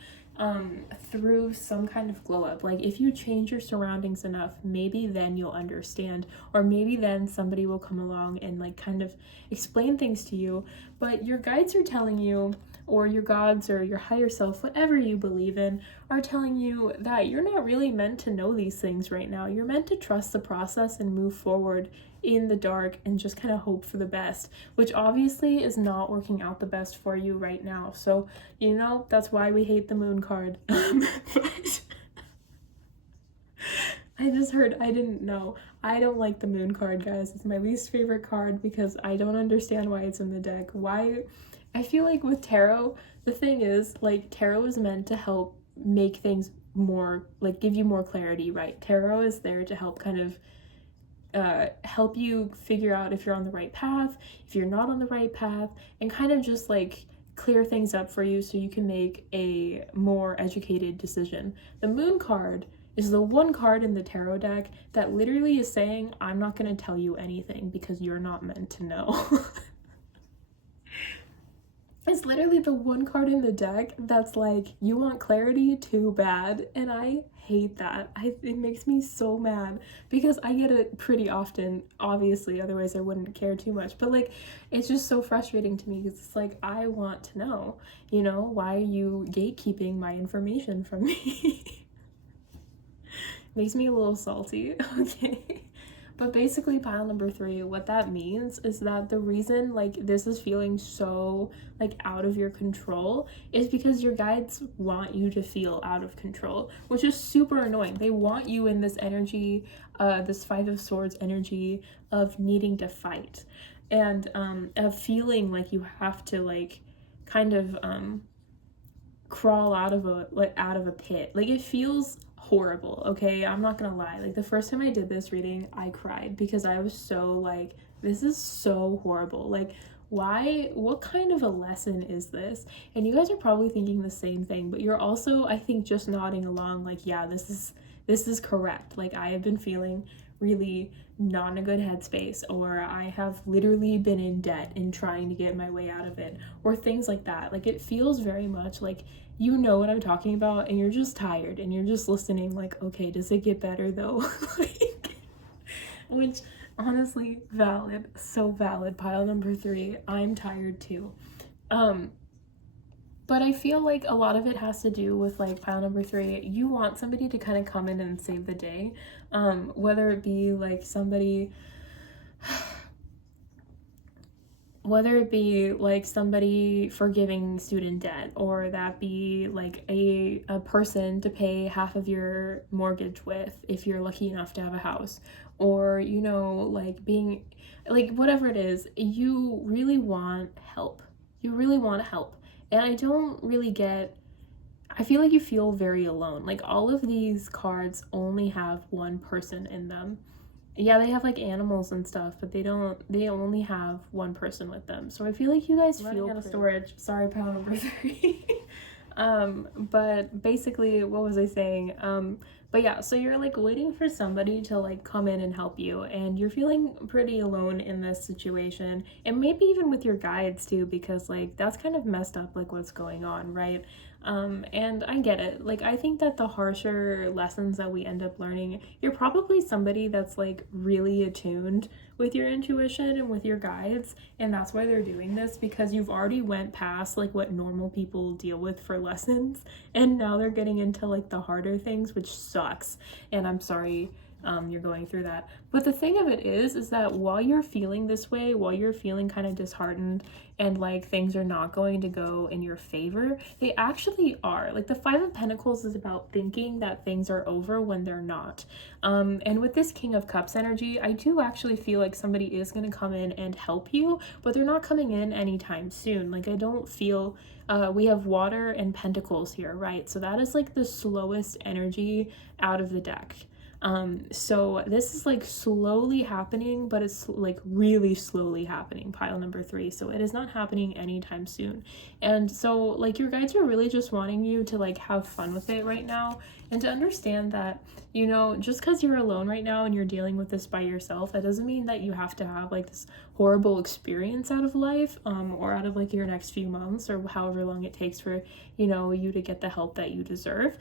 through some kind of glow up. Like if you change your surroundings enough, maybe then you'll understand, or maybe then somebody will come along and like kind of explain things to you. But your guides are telling you, or your gods or your higher self, whatever you believe in, are telling you that you're not really meant to know these things right now. You're meant to trust the process and move forward in the dark and just kind of hope for the best, which obviously is not working out the best for you right now. So, you know, that's why we hate the moon card. But I just heard, I didn't know. I don't like the moon card, guys. It's my least favorite card because I don't understand why it's in the deck. Why? I feel like with tarot, the thing is, like, tarot is meant to help make things more, like, give you more clarity, right? Tarot is there to help kind of help you figure out if you're on the right path, if you're not on the right path, and kind of just like clear things up for you so you can make a more educated decision. The moon card is the one card in the tarot deck that literally is saying, I'm not going to tell you anything because you're not meant to know. It's literally the one card in the deck that's like, you want clarity? Too bad. And I hate that. It makes me so mad because I get it pretty often, obviously, otherwise I wouldn't care too much. But like, it's just so frustrating to me because it's like, I want to know, you know, why are you gatekeeping my information from me? Makes me a little salty, okay? But basically, pile number 3, what that means is that the reason like this is feeling so like out of your control is because your guides want you to feel out of control, which is super annoying. They want you in this energy, this 5 of Swords energy of needing to fight, and of feeling like you have to like kind of crawl out of a pit. Like it feels horrible, okay? I'm not gonna lie. Like the first time I did this reading, I cried because I was so like, this is so horrible. Like, why? What kind of a lesson is this? And you guys are probably thinking the same thing, but you're also, I think, just nodding along like, yeah, this is correct. Like I have been feeling really not in a good headspace, or I have literally been in debt and trying to get my way out of it, or things like that. Like it feels very much like you know what I'm talking about and you're just tired and you're just listening like, okay, does it get better though? Like, which honestly, valid, so valid. Pile number 3, I'm tired too. But I feel like a lot of it has to do with like pile number 3, you want somebody to kind of come in and save the day, whether it be like somebody forgiving student debt, or that be like a person to pay half of your mortgage with if you're lucky enough to have a house, or you know, like being like whatever it is, you really want help. And I don't really get, I feel like you feel very alone. Like all of these cards only have one person in them. Yeah, they have like animals and stuff, but they only have one person with them. So I feel like you guys feel out of storage. Sorry, pile number 3. But basically, what was I saying? But yeah, so you're like waiting for somebody to like come in and help you, and you're feeling pretty alone in this situation, and maybe even with your guides too, because like that's kind of messed up, like what's going on, right? And I get it. Like I think that the harsher lessons that we end up learning, you're probably somebody that's like really attuned with your intuition and with your guides, and that's why they're doing this, because you've already went past like what normal people deal with for lessons, and now they're getting into like the harder things, which sucks. And I'm sorry you're going through that. But the thing of it is that while you're feeling this way, while you're feeling kind of disheartened and like things are not going to go in your favor, they actually are. Like the 5 of Pentacles is about thinking that things are over when they're not. And with this King of Cups energy, I do actually feel like somebody is going to come in and help you, but they're not coming in anytime soon. Like I don't feel, we have Water and Pentacles here, right? So that is like the slowest energy out of the deck. So this is like slowly happening, but it's like really slowly happening, pile number 3. So it is not happening anytime soon. And so like your guides are really just wanting you to like have fun with it right now, and to understand that, you know, just because you're alone right now and you're dealing with this by yourself, that doesn't mean that you have to have like this horrible experience out of life, or out of like your next few months, or however long it takes for, you know, you to get the help that you deserve.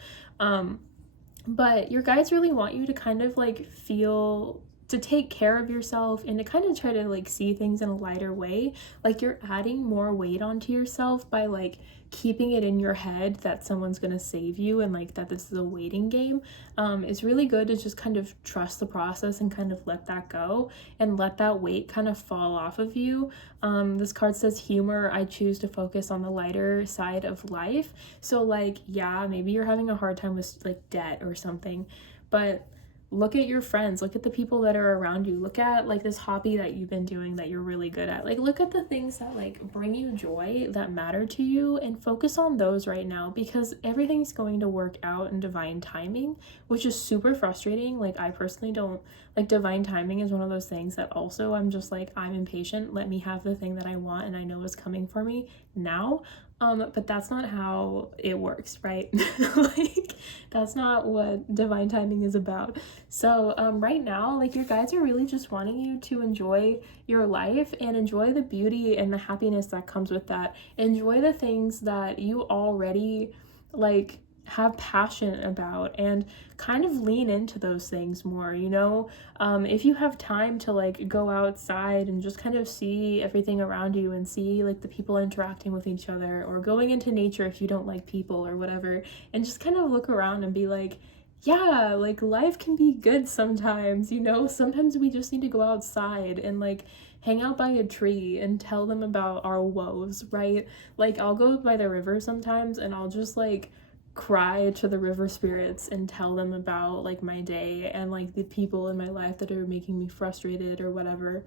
But your guides really want you to kind of like feel, to take care of yourself, and to kind of try to like see things in a lighter way. Like you're adding more weight onto yourself by like keeping it in your head that someone's gonna save you, and like that this is a waiting game. It's really good to just kind of trust the process and kind of let that go, and let that weight kind of fall off of you. This card says humor. I choose to focus on the lighter side of life. So like, yeah, maybe you're having a hard time with like debt or something, but look at your friends, look at the people that are around you, look at like this hobby that you've been doing that you're really good at. Like look at the things that like bring you joy, that matter to you, and focus on those right now, because everything's going to work out in divine timing, which is super frustrating. Like I personally don't like, divine timing is one of those things that also I'm just like, I'm impatient, let me have the thing that I want and I know is coming for me now. But that's not how it works, right? Like that's not what divine timing is about. So right now, like your guides are really just wanting you to enjoy your life, and enjoy the beauty and the happiness that comes with that. Enjoy the things that you already like have passion about, and kind of lean into those things more, you know. If you have time to like go outside and just kind of see everything around you, and see like the people interacting with each other, or going into nature if you don't like people or whatever, and just kind of look around and be like, yeah, like life can be good sometimes, you know. Sometimes we just need to go outside and like hang out by a tree and tell them about our woes, right? Like I'll go by the river sometimes and I'll just like cry to the river spirits and tell them about like my day, and like the people in my life that are making me frustrated or whatever.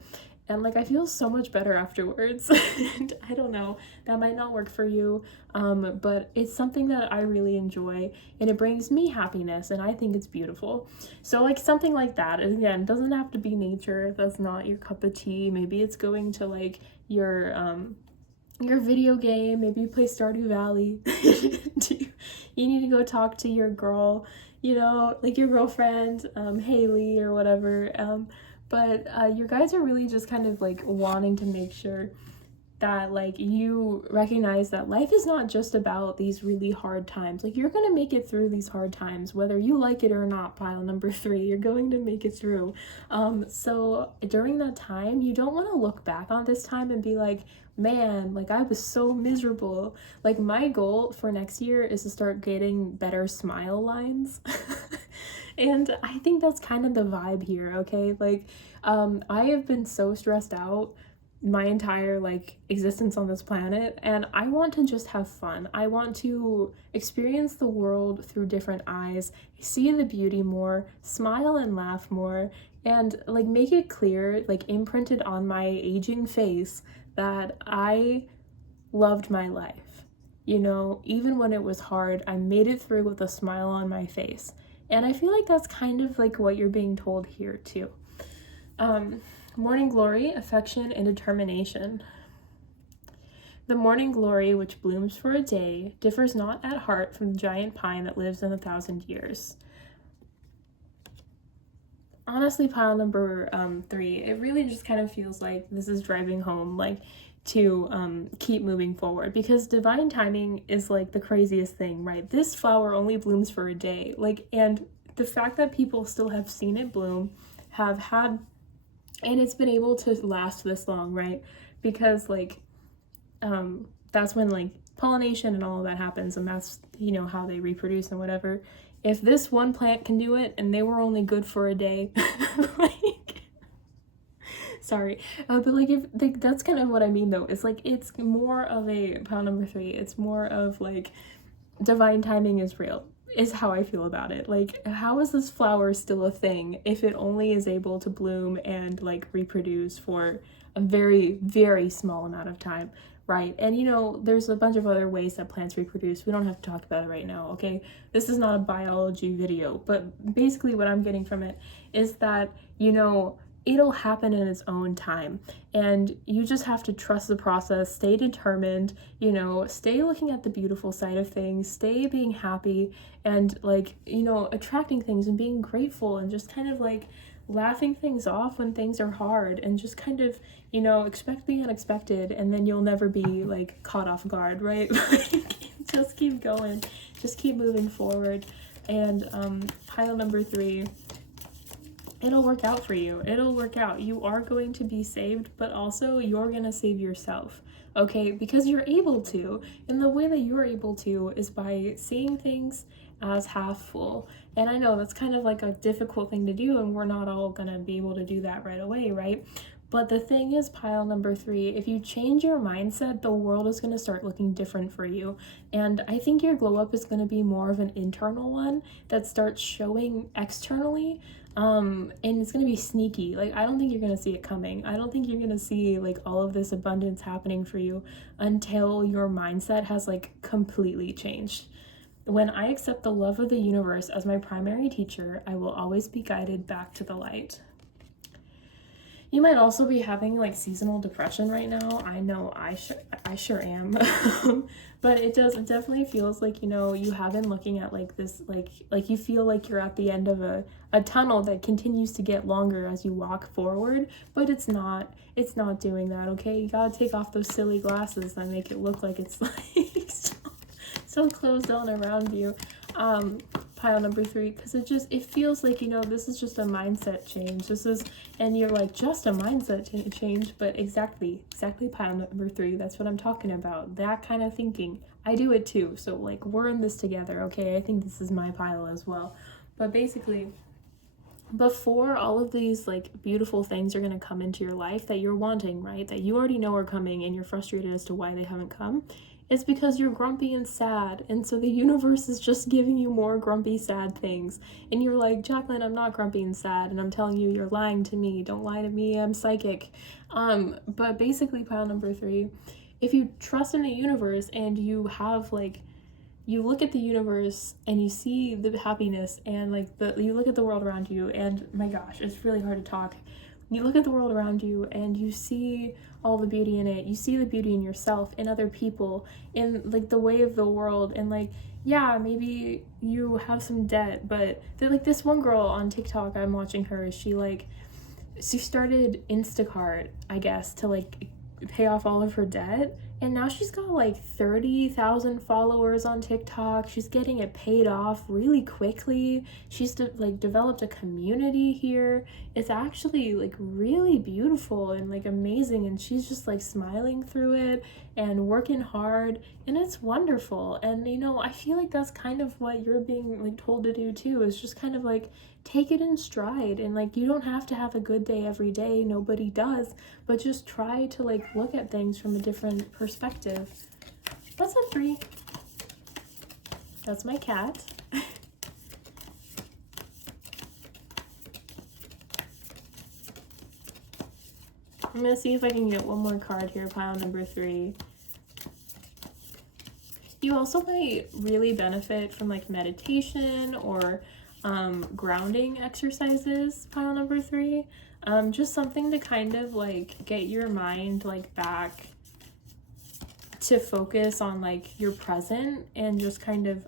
And like I feel so much better afterwards. And I don't know, that might not work for you, but it's something that I really enjoy, and it brings me happiness, and I think it's beautiful. So like something like that, and again, doesn't have to be nature if that's not your cup of tea. Maybe it's going to like your video game, maybe you play Stardew Valley. You need to go talk to your girl, you know, like your girlfriend, Haley or whatever. But your guys are really just kind of like wanting to make sure that like you recognize that life is not just about these really hard times. Like you're gonna make it through these hard times, whether you like it or not. Pile number 3, you're going to make it through. So during that time, you don't want to look back on this time and be like, man, like I was so miserable. Like my goal for next year is to start getting better smile lines. And I think that's kind of the vibe here, okay? Like I have been so stressed out my entire like existence on this planet, and I want to just have fun. I want to experience the world through different eyes, see the beauty more, smile and laugh more, and like make it clear, like imprinted on my aging face, that I loved my life. You know, even when it was hard, I made it through with a smile on my face. And I feel like that's kind of like what you're being told here too. Morning glory, affection, and determination. The morning glory, which blooms for a day, differs not at heart from the giant pine that lives in 1,000 years. Honestly, pile number 3, it really just kind of feels like this is driving home, like, to keep moving forward, because divine timing is like the craziest thing, right? This flower only blooms for a day, like, and the fact that people still have seen it bloom, have had, and it's been able to last this long, right? Because like that's when like pollination and all of that happens, and that's, you know, how they reproduce and whatever. If this one plant can do it and they were only good for a day, like sorry, but like if like that's kind of what I mean though. It's like it's more of a pile number 3, it's more of like divine timing is real, is how I feel about it. Like, how is this flower still a thing if it only is able to bloom and like reproduce for a very, very small amount of time? right? And you know, there's a bunch of other ways that plants reproduce. We don't have to talk about it right now, okay? This is not a biology video, but basically what I'm getting from it is that, you know, it'll happen in its own time, and you just have to trust the process, stay determined, you know, stay looking at the beautiful side of things, stay being happy, and like, you know, attracting things and being grateful, and just kind of like laughing things off when things are hard, and just kind of, you know, expect the unexpected, and then you'll never be like caught off guard, right? Just keep going, just keep moving forward. And pile number 3, it'll work out for you. It'll work out. You are going to be saved, but also you're going to save yourself, okay? Because you're able to. And the way that you're able to is by seeing things as half full. And I know that's kind of like a difficult thing to do, and we're not all going to be able to do that right away, right? But the thing is, pile number 3, if you change your mindset, the world is going to start looking different for you. And I think your glow up is going to be more of an internal one that starts showing externally. And it's gonna be sneaky. Like, I don't think you're gonna see it coming. I don't think you're gonna see like all of this abundance happening for you until your mindset has like completely changed. When I accept the love of the universe as my primary teacher, I will always be guided back to the light. You might also be having like seasonal depression right now. I know I sure am. But it definitely feels like, you know, you have been looking at like this, like you feel like you're at the end of a tunnel that continues to get longer as you walk forward, but it's not doing that, okay? You gotta take off those silly glasses that make it look like it's like so closed on around you. Pile number 3, because it feels like, you know, this is just a mindset change. And you're like, just a mindset change, but exactly pile number 3, that's what I'm talking about. That kind of thinking. I do it too, so like, we're in this together, okay? I think this is my pile as well. But basically, before all of these like beautiful things are going to come into your life that you're wanting, right, that you already know are coming, and you're frustrated as to why they haven't come, it's because you're grumpy and sad, and so the universe is just giving you more grumpy, sad things. And you're like, Jacqueline, I'm not grumpy and sad, and I'm telling you, you're lying to me. Don't lie to me, I'm psychic. But basically, pile number 3, if you trust in the universe and you have like, you look at the universe and you see the happiness, and like you look at the world around you, and my gosh, it's really hard to talk. You look at the world around you and you see all the beauty in it. You see the beauty in yourself, in other people, in like the way of the world. And like, yeah, maybe you have some debt, but like this one girl on TikTok, I'm watching her, she started Instacart, I guess, to like pay off all of her debt. And now she's got like 30,000 followers on TikTok. She's getting it paid off really quickly. She's developed a community here. It's actually like really beautiful and like amazing. And she's just like smiling through it and working hard. And it's wonderful. And you know, I feel like that's kind of what you're being like told to do too, is just kind of like take it in stride. And like, you don't have to have a good day every day. Nobody does. But just try to like look at things from a different perspective. What's up, 3? That's my cat. I'm gonna see if I can get one more card here, pile number 3. You also might really benefit from like meditation or grounding exercises, pile number 3. Just something to kind of like get your mind like back to focus on like your present, and just kind of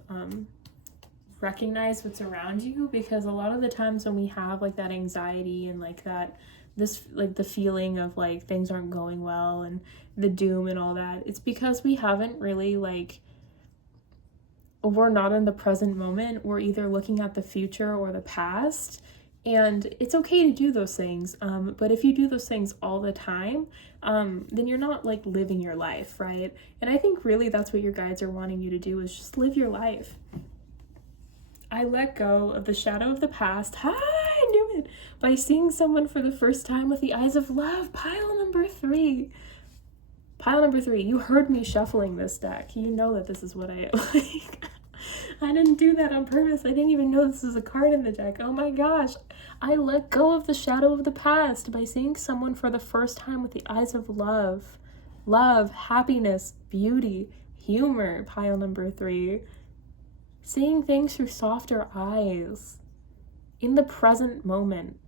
recognize what's around you. Because a lot of the times when we have like that anxiety and like that the feeling of like things aren't going well and the doom and all that, it's because we haven't really we're not in the present moment. We're either looking at the future or the past. And it's okay to do those things, but if you do those things all the time, then you're not like living your life, right? And I think really that's what your guides are wanting you to do, is just live your life. I let go of the shadow of the past. I knew it. By seeing someone for the first time with the eyes of love. Pile number 3. Pile number 3. You heard me shuffling this deck. You know that this is what I like. I didn't do that on purpose. I didn't even know this was a card in the deck. Oh my gosh. I let go of the shadow of the past by seeing someone for the first time with the eyes of love. love, happiness, beauty, humor, pile number 3. Seeing things through softer eyes, in the present moment.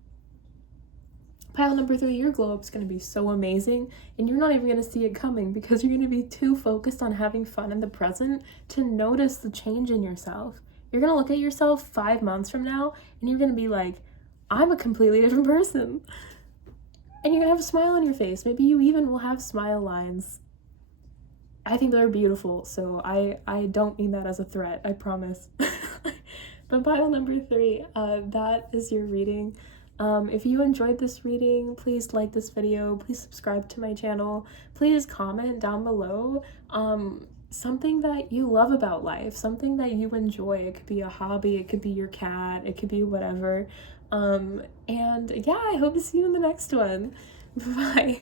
Pile number 3, your glow up's going to be so amazing, and you're not even going to see it coming because you're going to be too focused on having fun in the present to notice the change in yourself. You're going to look at yourself 5 months from now, and you're going to be like, I'm a completely different person. And you're going to have a smile on your face. Maybe you even will have smile lines. I think they're beautiful, so I don't mean that as a threat, I promise. But pile number 3, that is your reading. If you enjoyed this reading, please like this video, please subscribe to my channel, please comment down below something that you love about life, something that you enjoy. It could be a hobby, it could be your cat, it could be whatever. And yeah, I hope to see you in the next one. Bye.